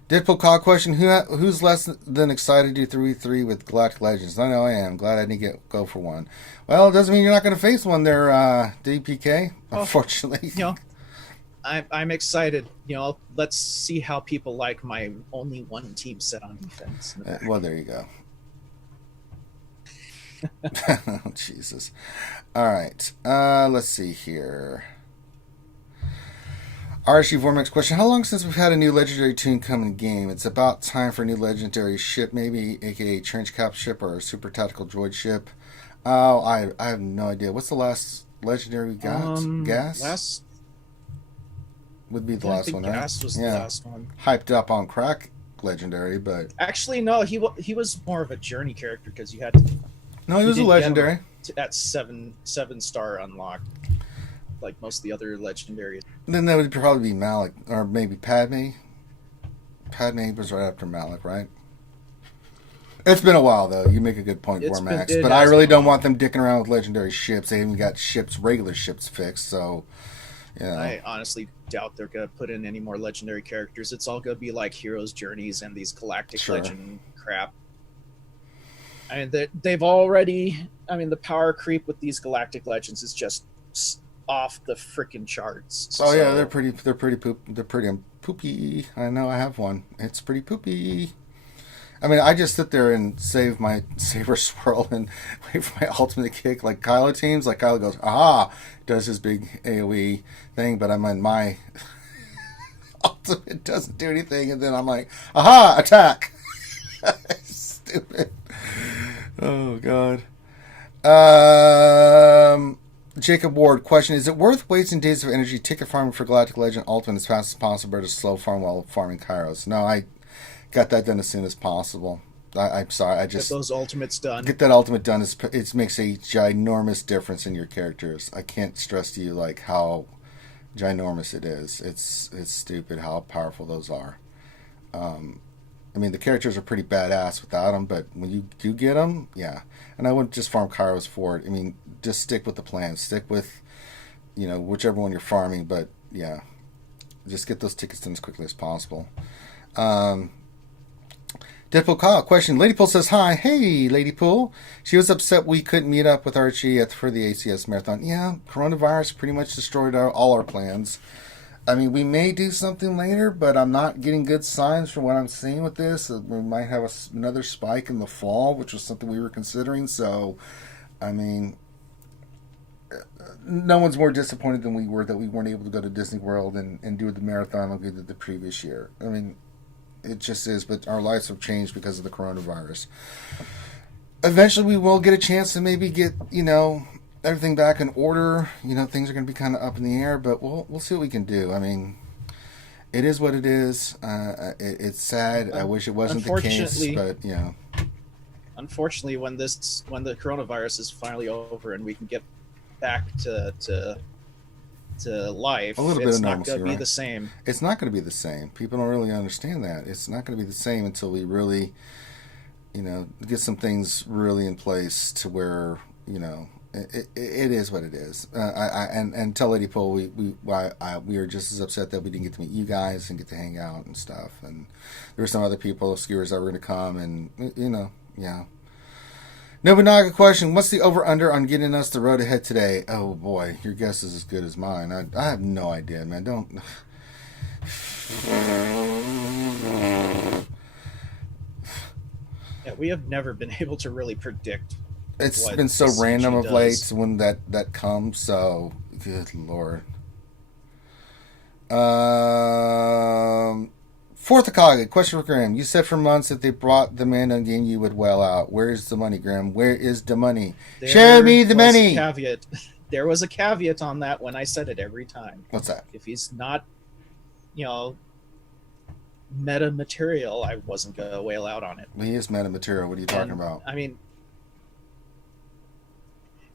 Deadpool Call question, who's less than excited to do 3v3 with Galactic Legends? I know I am. Glad I didn't go for one. Well, it doesn't mean you're not going to face one there, DPK, unfortunately. I'm excited. Let's see how people like my only one team set on defense. Well, there you go. Oh, Jesus. All right. Let's see here. RSG Vormex question, how long since we've had a new legendary toon come in game? It's about time for a new legendary ship, maybe, aka trench cap ship or a super tactical droid ship. Oh, I have no idea. What's the last legendary we got? Gas? Would be the last one, right? Gas was the last one. Hyped up on crack legendary, but... Actually, no, he was more of a journey character because you had to... No, he was a legendary. At 7-star unlock, like most of the other legendary. Then that would probably be Malik, or maybe Padme. Padme was right after Malik, right? It's been a while, though. You make a good point, Vormax. But I really don't want them dicking around with legendary ships. They haven't got regular ships fixed, so... I honestly doubt they're going to put in any more legendary characters. It's all going to be like Heroes' Journeys and these Galactic Legend crap. I mean, they've already... I mean, the power creep with these Galactic Legends is just off the freaking charts. Oh, yeah, they're pretty poopy. I know, I have one. It's pretty poopy. I mean, I just sit there and save my Saber Swirl and wait for my ultimate kick. Like Kylo teams, like Kylo goes, aha, does his big AoE thing, but I'm on my ultimate doesn't do anything, and then I'm like, aha, attack. Stupid. Oh, God. Jacob Ward, question, is it worth wasting days of energy ticket farming for Galactic Legend Ultimate as fast as possible to slow farm while farming Kairos? No, I got that done as soon as possible. I'm sorry. Get those ultimates done. Get that ultimate done. It makes a ginormous difference in your characters. I can't stress to you like how ginormous it is. It's stupid how powerful those are. I mean, the characters are pretty badass without them, but when you do get them, yeah. And I wouldn't just farm Kairos for it. I mean, just stick with the plan. Stick with, whichever one you're farming. But yeah, just get those tickets done as quickly as possible. Deadpool Kyle, question. Ladypool says hi. Hey, Ladypool. She was upset we couldn't meet up with Archie for the ACS marathon. Yeah, coronavirus pretty much destroyed all our plans. I mean, we may do something later, but I'm not getting good signs from what I'm seeing with this. We might have another spike in the fall, which was something we were considering. So, I mean, no one's more disappointed than we were that we weren't able to go to Disney World and do the marathon like we did the previous year. I mean, it just is, but our lives have changed because of the coronavirus. Eventually, we will get a chance to maybe get, everything back in order. Things are going to be kind of up in the air, but we'll see what we can do. I mean, it is what it is. It's sad. I wish it wasn't the case, but Unfortunately, when the coronavirus is finally over and we can get back to life, a little bit it's of not normalcy, going to be right? the same. It's not going to be the same. People don't really understand that. It's not going to be the same until we really, get some things really in place to where, it is what it is. And tell Lady Pool we are just as upset that we didn't get to meet you guys and get to hang out and stuff. And there were some other people, skewers, that were going to come, and yeah. Nobunaga question: what's the over/under on getting us the road ahead today? Oh boy, your guess is as good as mine. I have no idea, man. Don't. Yeah, we have never been able to really predict. It's been so random of late when that comes. So good lord. Fourth Akage, question for Graham. You said for months if they brought the Mandan game, you would well out. Where's the money, Graham? Where is the money? Show me the money. There was a caveat on that when I said it every time. What's that? If he's not, meta material, I wasn't going to wail out on it. He is meta material. What are you talking about? I mean,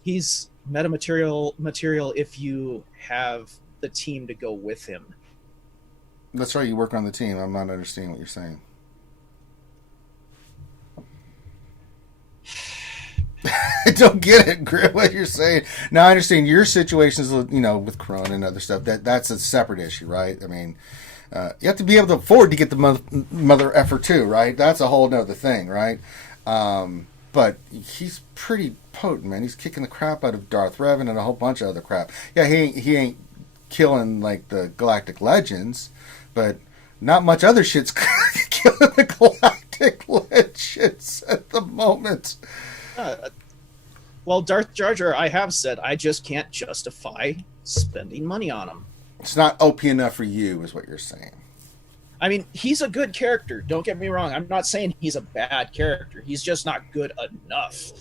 he's meta material if you have the team to go with him. That's right, you work on the team. I'm not understanding what you're saying. I don't get it, Grim, what you're saying. Now, I understand your situations, with Corona and other stuff. That's a separate issue, right? I mean, you have to be able to afford to get the mother effer too, right? That's a whole nother thing, right? But he's pretty potent, man. He's kicking the crap out of Darth Revan and a whole bunch of other crap. Yeah, he ain't killing like the Galactic Legends, but not much other shit's killing the Galactic Legends at the moment. Well, Darth Jar Jar, I have said, I just can't justify spending money on him. It's not OP enough for you, is what you're saying. I mean, he's a good character. Don't get me wrong. I'm not saying he's a bad character. He's just not good enough.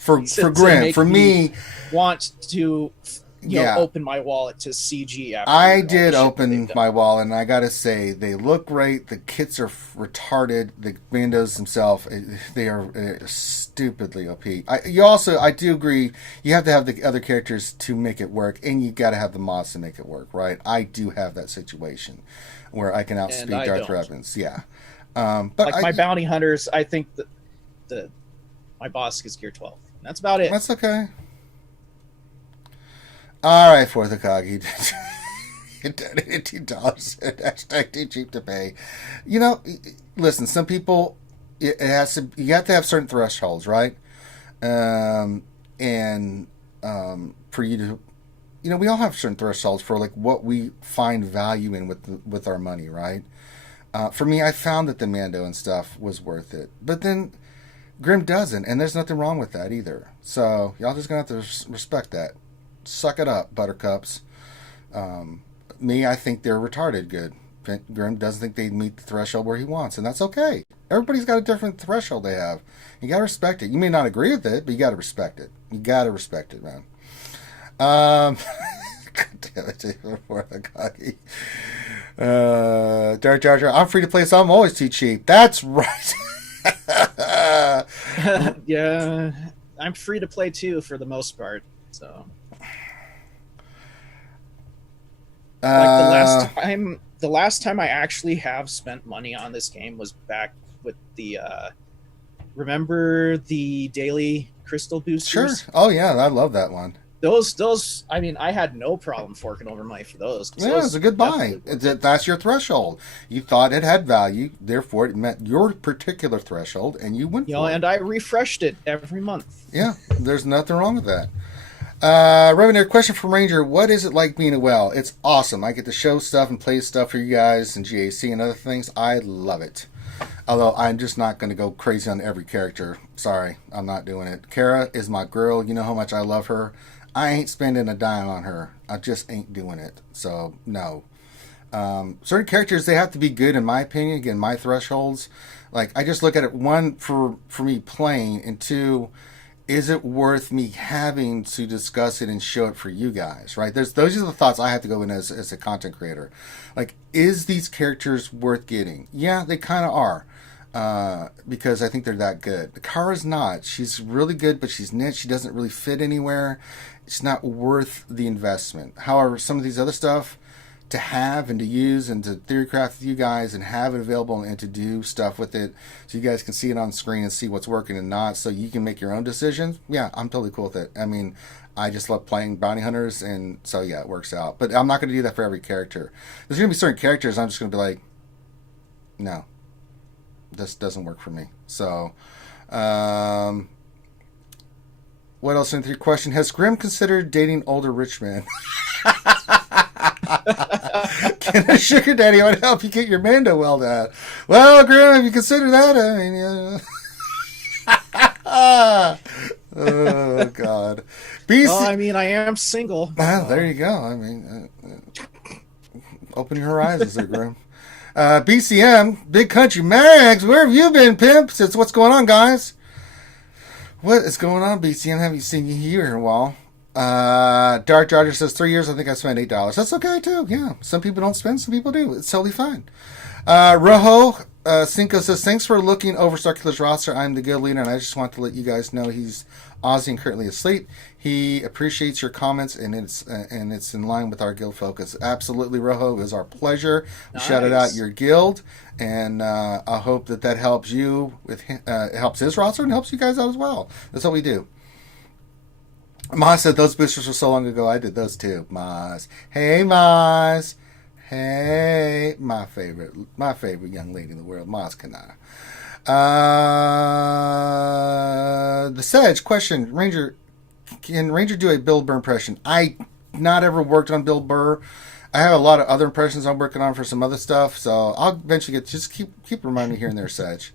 For Grant, for me, want to open my wallet to CG. After I did open my wallet, and I gotta say, they look great. The kits are retarded. The bandos themselves, they are stupidly OP. I do agree. You have to have the other characters to make it work, and you got to have the mods to make it work, right? I do have that situation where I can outspeed Darth Revan. Yeah, but my bounty hunters, I think that my boss is gear 12. That's about it. That's okay. All right, Fourth Akagi. Donated $2. Hashtag too cheap to pay. Listen, some people, you have to have certain thresholds, right? For you to, we all have certain thresholds for like what we find value in with our money, right? For me, I found that the Mando and stuff was worth it, but then Grim doesn't, and there's nothing wrong with that either. So y'all just gonna have to respect that. Suck it up, buttercups. Me, I think they're retarded good. Grim doesn't think they meet the threshold where he wants, and that's okay. Everybody's got a different threshold they have. You gotta respect it. You may not agree with it, but you gotta respect it. You gotta respect it, man. God damn it, for the cocky. Darth Jar Jar, I'm free to play, so I'm always too cheap. That's right. Yeah, I'm free to play too for the most part. So, like the last time I actually have spent money on this game was back with the remember the daily crystal boosters? Sure. Oh yeah, I love that one. Those. I mean, I had no problem forking over money for those. Yeah, it's a good buy. That's your threshold. You thought it had value, therefore it met your particular threshold, and you went for it. And I refreshed it every month. Yeah, there's nothing wrong with that. Revenue question from Ranger: what is it like being a whale? It's awesome. I get to show stuff and play stuff for you guys and GAC and other things. I love it. Although I'm just not going to go crazy on every character. Sorry, I'm not doing it. Kara is my girl. You know how much I love her. I ain't spending a dime on her. I just ain't doing it. So, no. Certain characters, they have to be good, in my opinion. Again, my thresholds. Like, I just look at it, one, for me playing, and two, is it worth me having to discuss it and show it for you guys, right? Those are the thoughts I have to go in as a content creator. Like, is these characters worth getting? Yeah, they kind of are. Because I think they're that good. Kara's not. She's really good, but she's niche. She doesn't really fit anywhere. It's not worth the investment. However, some of these other stuff to have and to use and to theorycraft with you guys and have it available and to do stuff with it so you guys can see it on screen and see what's working and not, so you can make your own decisions. Yeah, I'm totally cool with it. I mean, I just love playing bounty hunters, and so yeah, it works out. But I'm not going to do that for every character. There's going to be certain characters I'm just going to be like, no, this doesn't work for me. So, what else in the question? Has Grim considered dating older rich men? Can a sugar daddy would help you get your Mando well done? Well, Grim, if you consider that, I mean, yeah. Oh, God. BC... Well, I mean, I am single. Well, there you go. I mean, open your horizons there, Grim. BCM, Big Country Mags, where have you been, pimp? Since what's going on, guys? What is going on, BCM? Haven't seen you here in a while. Dark Dodger says 3 years. I think I spent $8. That's okay too. Yeah, some people don't spend, some people do. It's totally fine. Rojo Cinco says, thanks for looking over Circular's roster. I'm the guild leader, and I just want to let you guys know he's Ozzy and currently asleep. He appreciates your comments, and it's in line with our guild focus. Absolutely, Rojo. It is our pleasure. Nice. We shouted out your guild, and I hope that helps you with helps his roster and helps you guys out as well. That's what we do. Maz said those boosters were so long ago. I did those too. Maz, hey Maz, hey, my favorite young lady in the world, Maz Kanata. The Sedge question, Ranger, can Ranger do a Bill Burr impression? I not ever worked on Bill Burr. I have a lot of other impressions I'm working on for some other stuff, so I'll eventually just keep reminding me here and there, Sedge.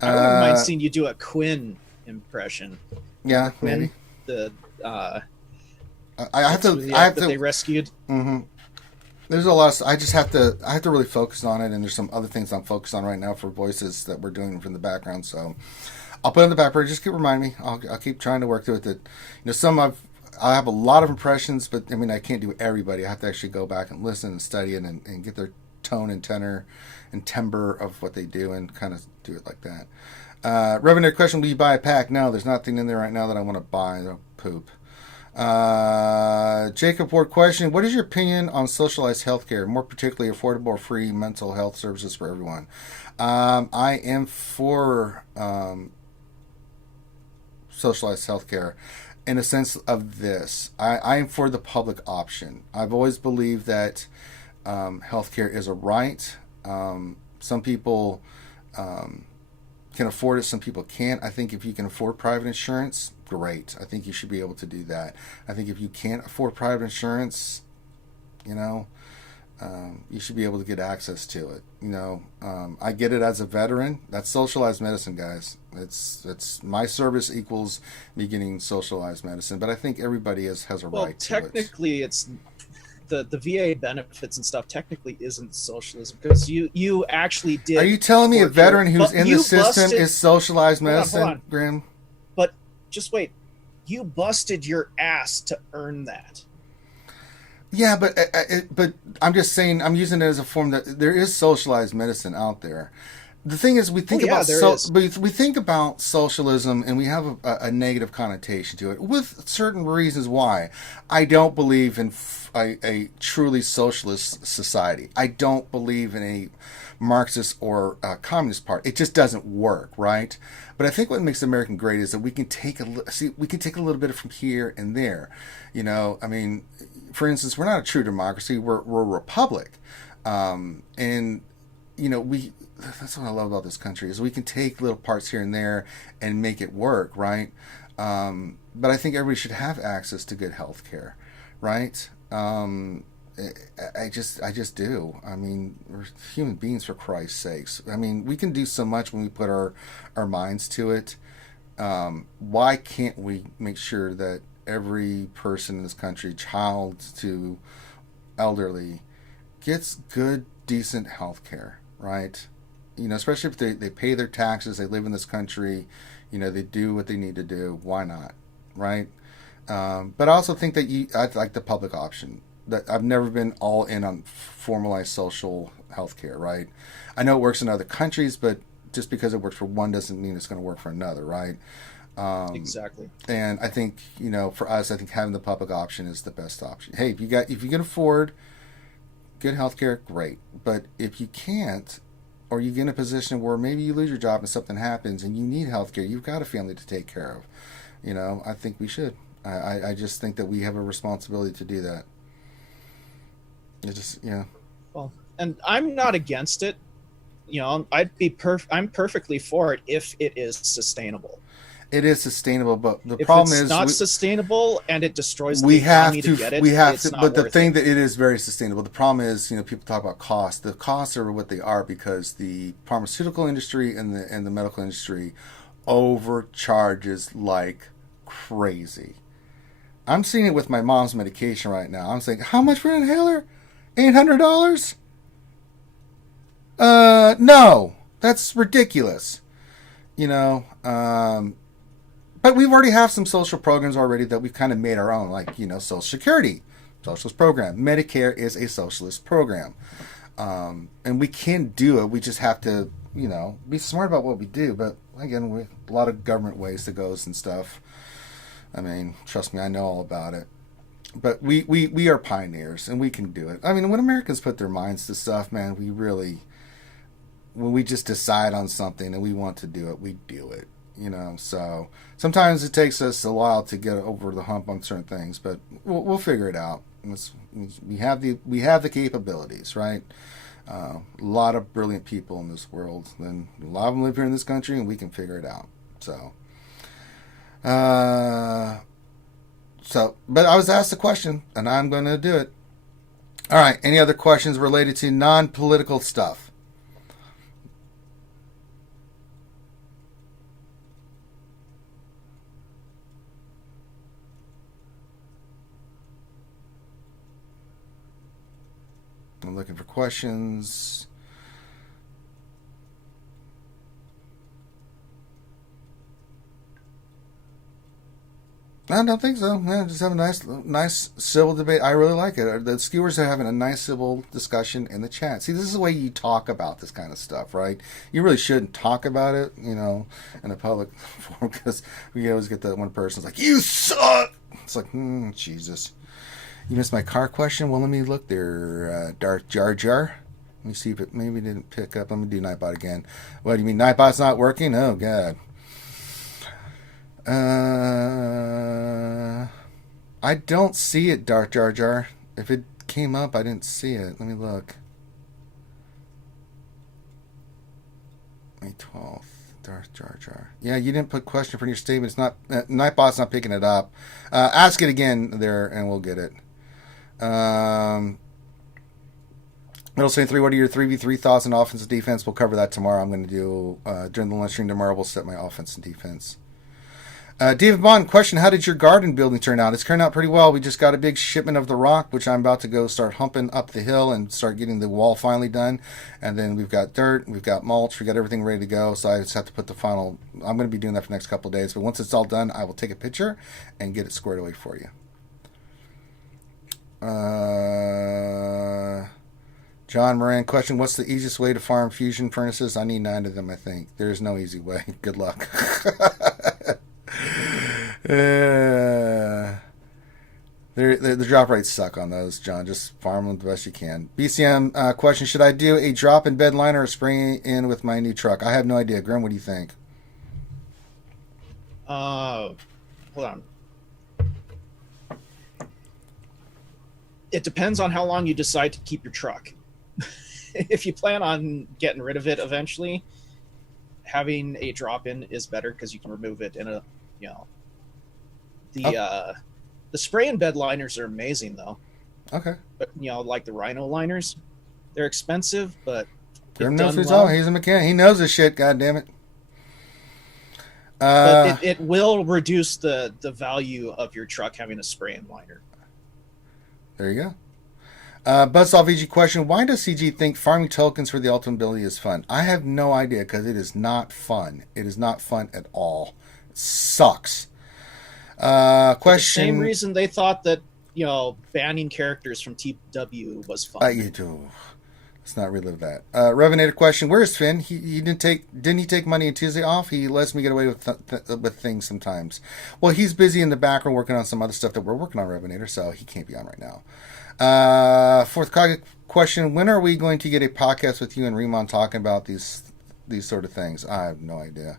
I wouldn't mind seeing you do a Quinn impression. Yeah, Quinn, maybe. I have to. They rescued. Mm-hmm. There's a lot. I have to really focus on it, and there's some other things I'm focused on right now for voices that we're doing from the background. So I'll put it in the background. Just keep reminding me. I'll keep trying to work through it. That I have a lot of impressions, but I mean I can't do everybody. I have to actually go back and listen and study it and get their tone and tenor and timbre of what they do and kind of do it like that. Revenue question, will you buy a pack? No, there's nothing in there right now that I want to buy. They'll poop. Jacob Ward question, what is your opinion on socialized healthcare, more particularly affordable or free mental health services for everyone? I am for socialized healthcare in a sense of this. I am for the public option. I've always believed that healthcare is a right. Some people can afford it, some people can't. I think if you can afford private insurance, great. I think you should be able to do that. I think if you can't afford private insurance, you should be able to get access to it. I get it as a veteran. That's socialized medicine, guys. It's my service equals me getting socialized medicine. But I think everybody has a right to it. Well, technically, it's the VA benefits and stuff technically isn't socialism because you actually did. Are you telling me a veteran who's in the system is socialized medicine, hold on. Grim? But just wait, you busted your ass to earn that. Yeah, but I'm just saying I'm using it as a form that there is socialized medicine out there. the thing is, we think there is. we think about socialism, and we have a negative connotation to it, with certain reasons why. I don't believe in a truly socialist society. I don't believe in a Marxist or communist party. It just doesn't work, right? But I think what makes American great is that we can take a little bit from here and there. You know, I mean, for instance, we're not a true democracy. We're a republic, and you know, that's what I love about this country is we can take little parts here and there and make it work, right? But I think everybody should have access to good health care, right? I just do. I mean, we're human beings, for Christ's sakes. I mean, we can do so much when we put our minds to it. Why can't we make sure that every person in this country, child to elderly, gets good, decent health care, right? You know, especially if they pay their taxes, they live in this country, you know, they do what they need to do. Why not, right? But I also think that I like the public option. That I've never been all in on formalized social health care, right? I know it works in other countries, but just because it works for one doesn't mean it's going to work for another, right? Exactly. And I think, you know, for us, I think having the public option is the best option. Hey, if you can afford good health care, great. But if you can't, or you get in a position where maybe you lose your job and something happens and you need health care, you've got a family to take care of. You know, I think we should. I just think that we have a responsibility to do that. It just, yeah. Well, and I'm not against it. You know, I'm perfectly for it if it is sustainable. It is sustainable, but the if problem it's is not sustainable and it destroys the economy to get it. We have it's to. Not But the worth thing it. that it is very sustainable. The problem is, you know, people talk about costs. The costs are what they are because the pharmaceutical industry and the medical industry overcharges like crazy. I'm seeing it with my mom's medication right now. I'm saying, how much for an inhaler? $800? No, that's ridiculous. You know, but we've already have some social programs already that we've kind of made our own, like, you know, Social Security, socialist program. Medicare is a socialist program, and we can do it. We just have to, you know, be smart about what we do. But again, we a lot of government ways to go and stuff. I mean, trust me, I know all about it. But we are pioneers, and we can do it. I mean, when Americans put their minds to stuff, man, when we just decide on something and we want to do it, we do it. You know, so sometimes it takes us a while to get over the hump on certain things, but we'll figure it out. We have the capabilities, right? A lot of brilliant people in this world, and a lot of them live here in this country, and we can figure it out. So, but I was asked a question, and I'm going to do it. All right. Any other questions related to non-political stuff? I'm looking for questions. I don't think so. Yeah, just have a nice civil debate. I really like it. The skewers are having a nice civil discussion in the chat. See, this is the way you talk about this kind of stuff, right? You really shouldn't talk about it, you know, in a public forum, because we always get that one person's like, "You suck." It's like, Jesus. You missed my car question? Well, let me look there, Darth Jar Jar. Let me see if it maybe didn't pick up. Let me do Nightbot again. What do you mean, Nightbot's not working? Oh, God. I don't see it, Darth Jar Jar. If it came up, I didn't see it. Let me look. May 12th, Darth Jar Jar. Yeah, you didn't put question for your statement. It's not Nightbot's not picking it up. Ask it again there, and we'll get it. Middle Saint 3, what are your 3v3 thoughts on offense and defense? We'll cover that tomorrow. I'm going to do, during the lunch stream tomorrow, we'll set my offense and defense. David Bond, question, how did your garden building turn out? It's turned out pretty well. We just got a big shipment of the rock, which I'm about to go start humping up the hill and start getting the wall finally done. And then we've got dirt, we've got mulch, we got everything ready to go. So I just have to put the final, I'm going to be doing that for the next couple of days. But once it's all done, I will take a picture and get it squared away for you. John Moran, question, what's the easiest way to farm fusion furnaces? I need 9 of them, I think. There's no easy way. Good luck. The drop rates suck on those, John. Just farm them the best you can. BCM question, should I do a drop in bed liner or spring in with my new truck? I have no idea. Grim, what do you think? Hold on. It depends on how long you decide to keep your truck. If you plan on getting rid of it eventually, having a drop-in is better because you can remove it in a, the spray and bed liners are amazing though. Okay. But like the Rhino liners, they're expensive, but Grim knows who's all. He's a mechanic. He knows this shit. God damn it. But it will reduce the value of your truck having a spray and liner. There you go. Buzzsaw VG question, why does CG think farming tokens for the ultimate ability is fun? I have no idea, because it is not fun. It is not fun at all. It sucks. Question. For the same reason they thought that, banning characters from TW was fun. You do. Let's not relive that. Revenator question, where's Finn? He didn't he take Monday and Tuesday off? He lets me get away with things sometimes. Well, he's busy in the background working on some other stuff that we're working on, Revenator, so he can't be on right now. Fourth question, when are we going to get a podcast with you and Remon talking about these sort of things? I have no idea.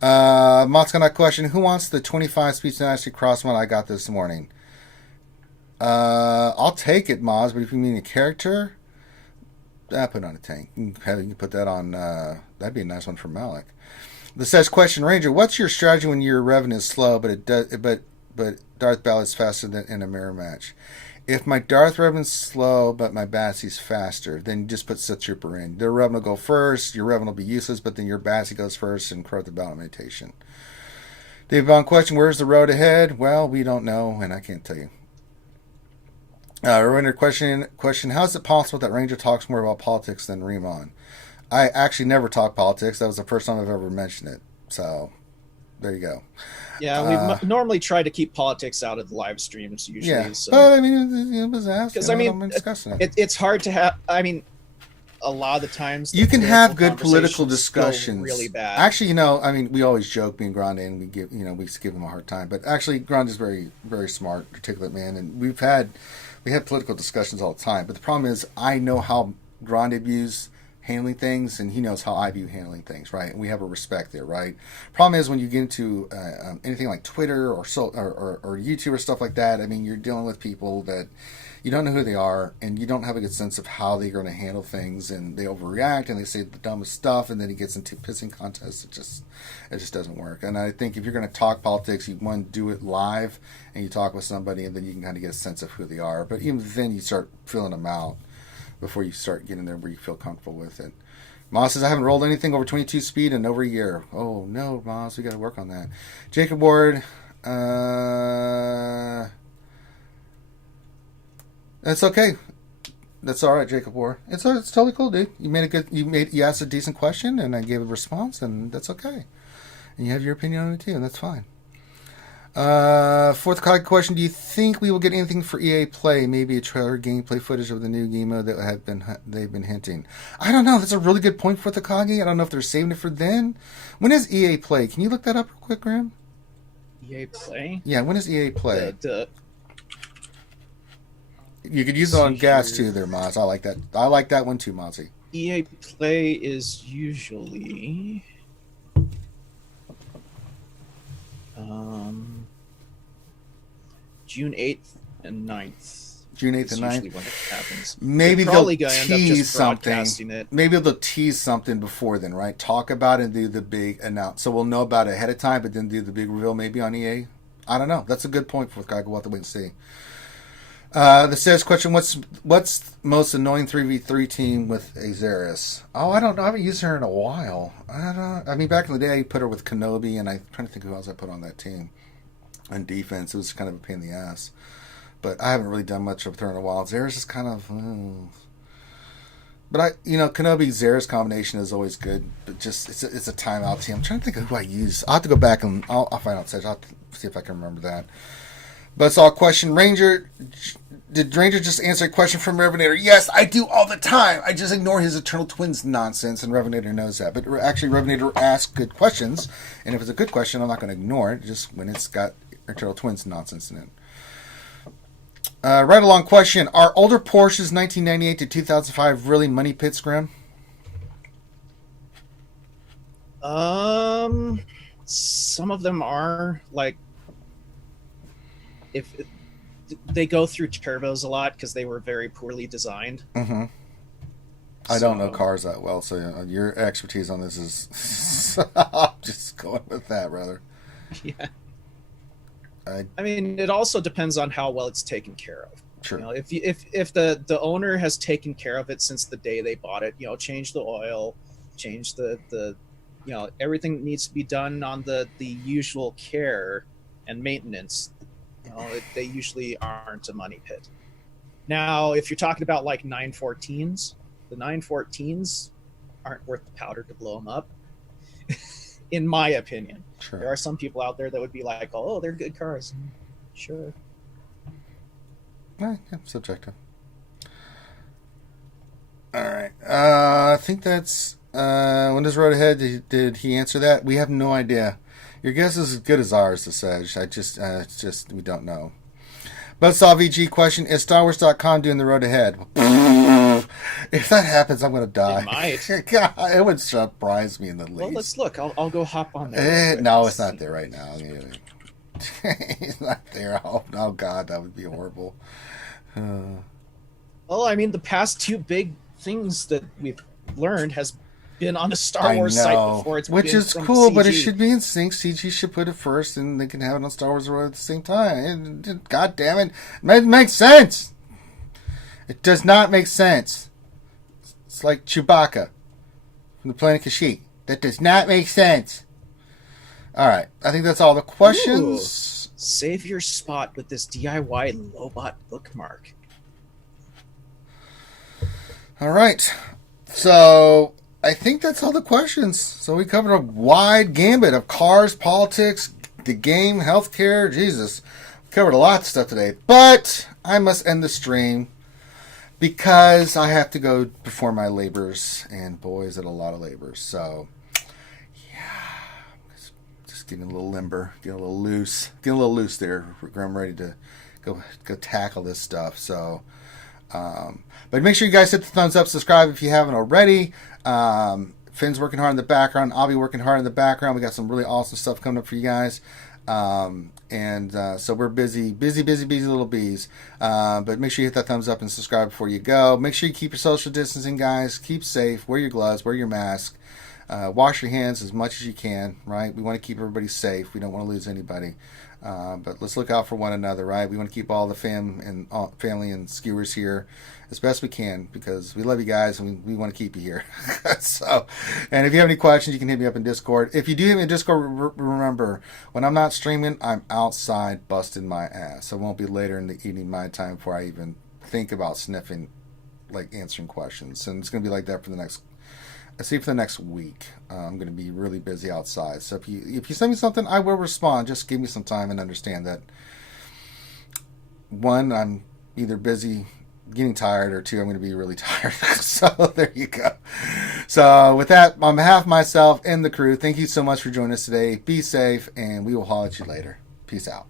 Motskanai question, who wants the 25 Speech Dynasty cross mod I got this morning? I'll take it, Moz, but if you mean a character, put it on a tank. You can put that on, that'd be a nice one for Malik. The says question, Ranger, what's your strategy when your revenue is slow, but Darth Ballad is faster than in a mirror match? If my Darth Revan's slow, but my Bassie's faster, then you just put Sith Trooper in. Their Revan will go first, your Revan will be useless, but then your Bassie goes first and corrupt the battle meditation. Dave Bond question, where's the road ahead? Well, we don't know, and I can't tell you. Ranger question, how is it possible that Ranger talks more about politics than Remon? I actually never talk politics. That was the first time I've ever mentioned it. So, there you go. Yeah, we normally try to keep politics out of the live streams usually. Yeah, so. but I mean, it was asked. Because discussing it. It's hard to have. I mean, a lot of the times you can have good political discussions. Really bad. Actually, we always joke being Grande and we give him a hard time. But actually, Grande is very, very smart, articulate man, and we have political discussions all the time. But the problem is, I know how Grande views handling things, and he knows how I view handling things, right? And we have a respect there, right? Problem is when you get into anything like Twitter or YouTube or stuff like that, I mean, you're dealing with people that you don't know who they are, and you don't have a good sense of how they're going to handle things, and they overreact, and they say the dumbest stuff, and then he gets into pissing contests. It just doesn't work. And I think if you're going to talk politics, you want to do it live, and you talk with somebody, and then you can kind of get a sense of who they are. But even then, you start filling them out before you start getting there where you feel comfortable with it. Moss says, I haven't rolled anything over 22 speed in over a year. Oh, no, Moss, we got to work on that. Jacob Ward, that's okay. That's all right, Jacob Ward. It's totally cool, dude. You asked a decent question, and I gave a response, and that's okay. And you have your opinion on it, too, and that's fine. Fourth question, do you think we will get anything for EA Play? Maybe a trailer gameplay footage of the new game mode that they've been hinting. I don't know. That's a really good point, Fourth Akagi. I don't know if they're saving it for then. When is EA Play? Can you look that up real quick, Graham? EA Play? Yeah, when is EA Play? You could use it on gas too there, Moz. I like that. I like that one too, Mozzie. EA Play is usually June 8th and 9th. June 8th and 9th. Usually when it happens. Maybe they'll tease something. Maybe they'll tease something before then, right? Talk about it and do the big announce. So we'll know about it ahead of time, but then do the big reveal maybe on EA. I don't know. That's a good point for Guy. We'll have to wait and see. The says question, what's most annoying 3v3 team with Azaris? Oh, I don't know. I haven't used her in a while. I mean, back in the day, I put her with Kenobi, and I'm trying to think who else I put on that team. On defense, it was kind of a pain in the ass. But I haven't really done much with her in a while. Azaris is kind of... But Kenobi-Zaris combination is always good, but just it's a timeout team. I'm trying to think of who I use. I'll have to go back and I'll find out. I'll see if I can remember that. But it's all question. Ranger, Did Ranger just answer a question from Revenator? Yes, I do all the time. I just ignore his Eternal Twins nonsense, and Revenator knows that. But actually, Revenator asks good questions, and if it's a good question, I'm not going to ignore it, just when it's got Eternal Twins nonsense in it. Right along question. Are older Porsches 1998 to 2005 really money pits, Grim? Some of them are, like, if they go through turbos a lot because they were very poorly designed. Mm-hmm. I don't know cars that well, so your expertise on this is I'm just going with that, rather. Yeah. I mean, it also depends on how well it's taken care of. Sure. You know, if the owner has taken care of it since the day they bought it, you know, change the oil, change the you know, everything needs to be done on the usual care and maintenance. You know, they usually aren't a money pit. Now, if you're talking about like 914s, the 914s aren't worth the powder to blow them up, in my opinion. Sure. There are some people out there that would be like, oh, they're good cars. Sure. Yeah, subjective. All right. I think that's... when does Road Ahead, did he answer that? We have no idea. Your guess is as good as ours, to Sedge. It's just, we don't know. Buzzsaw VG question, is StarWars.com doing the Road Ahead? If that happens, I'm going to die. It might. God, it would surprise me in the least. Well, let's look. I'll go hop on there. No, it's not there right now. It's not there. Oh, God, that would be horrible. Well, I mean, the past two big things that we've learned has been on the Star Wars site before. It's which been is from cool, CG. but it should be in sync. CG should put it first, and they can have it on Star Wars at the same time. God damn it. It makes sense. It does not make sense. It's like Chewbacca from the planet Kashyyyk. That does not make sense. All right. I think that's all the questions. Ooh, save your spot with this DIY Lobot bookmark. All right. So I think that's all the questions. So we covered a wide gambit of cars, politics, the game, healthcare. Jesus. We covered a lot of stuff today. But I must end the stream because I have to go perform my labors. And boy, is it a lot of labors. So, yeah. Just getting a little limber. Getting a little loose. Getting a little loose there. I'm ready to go tackle this stuff. So, but make sure you guys hit the thumbs up, subscribe if you haven't already. Finn's working hard in the background. I'll be working hard in the background. We got some really awesome stuff coming up for you guys. So we're busy little bees. But make sure you hit that thumbs up and subscribe before you go. Make sure you keep your social distancing, guys. Keep safe. Wear your gloves. Wear your mask. Wash your hands as much as you can, right? We want to keep everybody safe. We don't want to lose anybody. But let's look out for one another, right? We want to keep all the family and skewers here as best we can because we love you guys and we want to keep you here. So, and if you have any questions, you can hit me up in Discord. If you do hit me in Discord, remember, when I'm not streaming, I'm outside busting my ass. So it won't be later in the evening my time before I even think about sniffing, like answering questions. And it's going to be like that for the next week. I'm going to be really busy outside. So if you send me something, I will respond. Just give me some time and understand that, one, I'm either busy getting tired, or two, I'm going to be really tired. So there you go. So with that, on behalf of myself and the crew, thank you so much for joining us today. Be safe, and we will holler at you later. Peace out.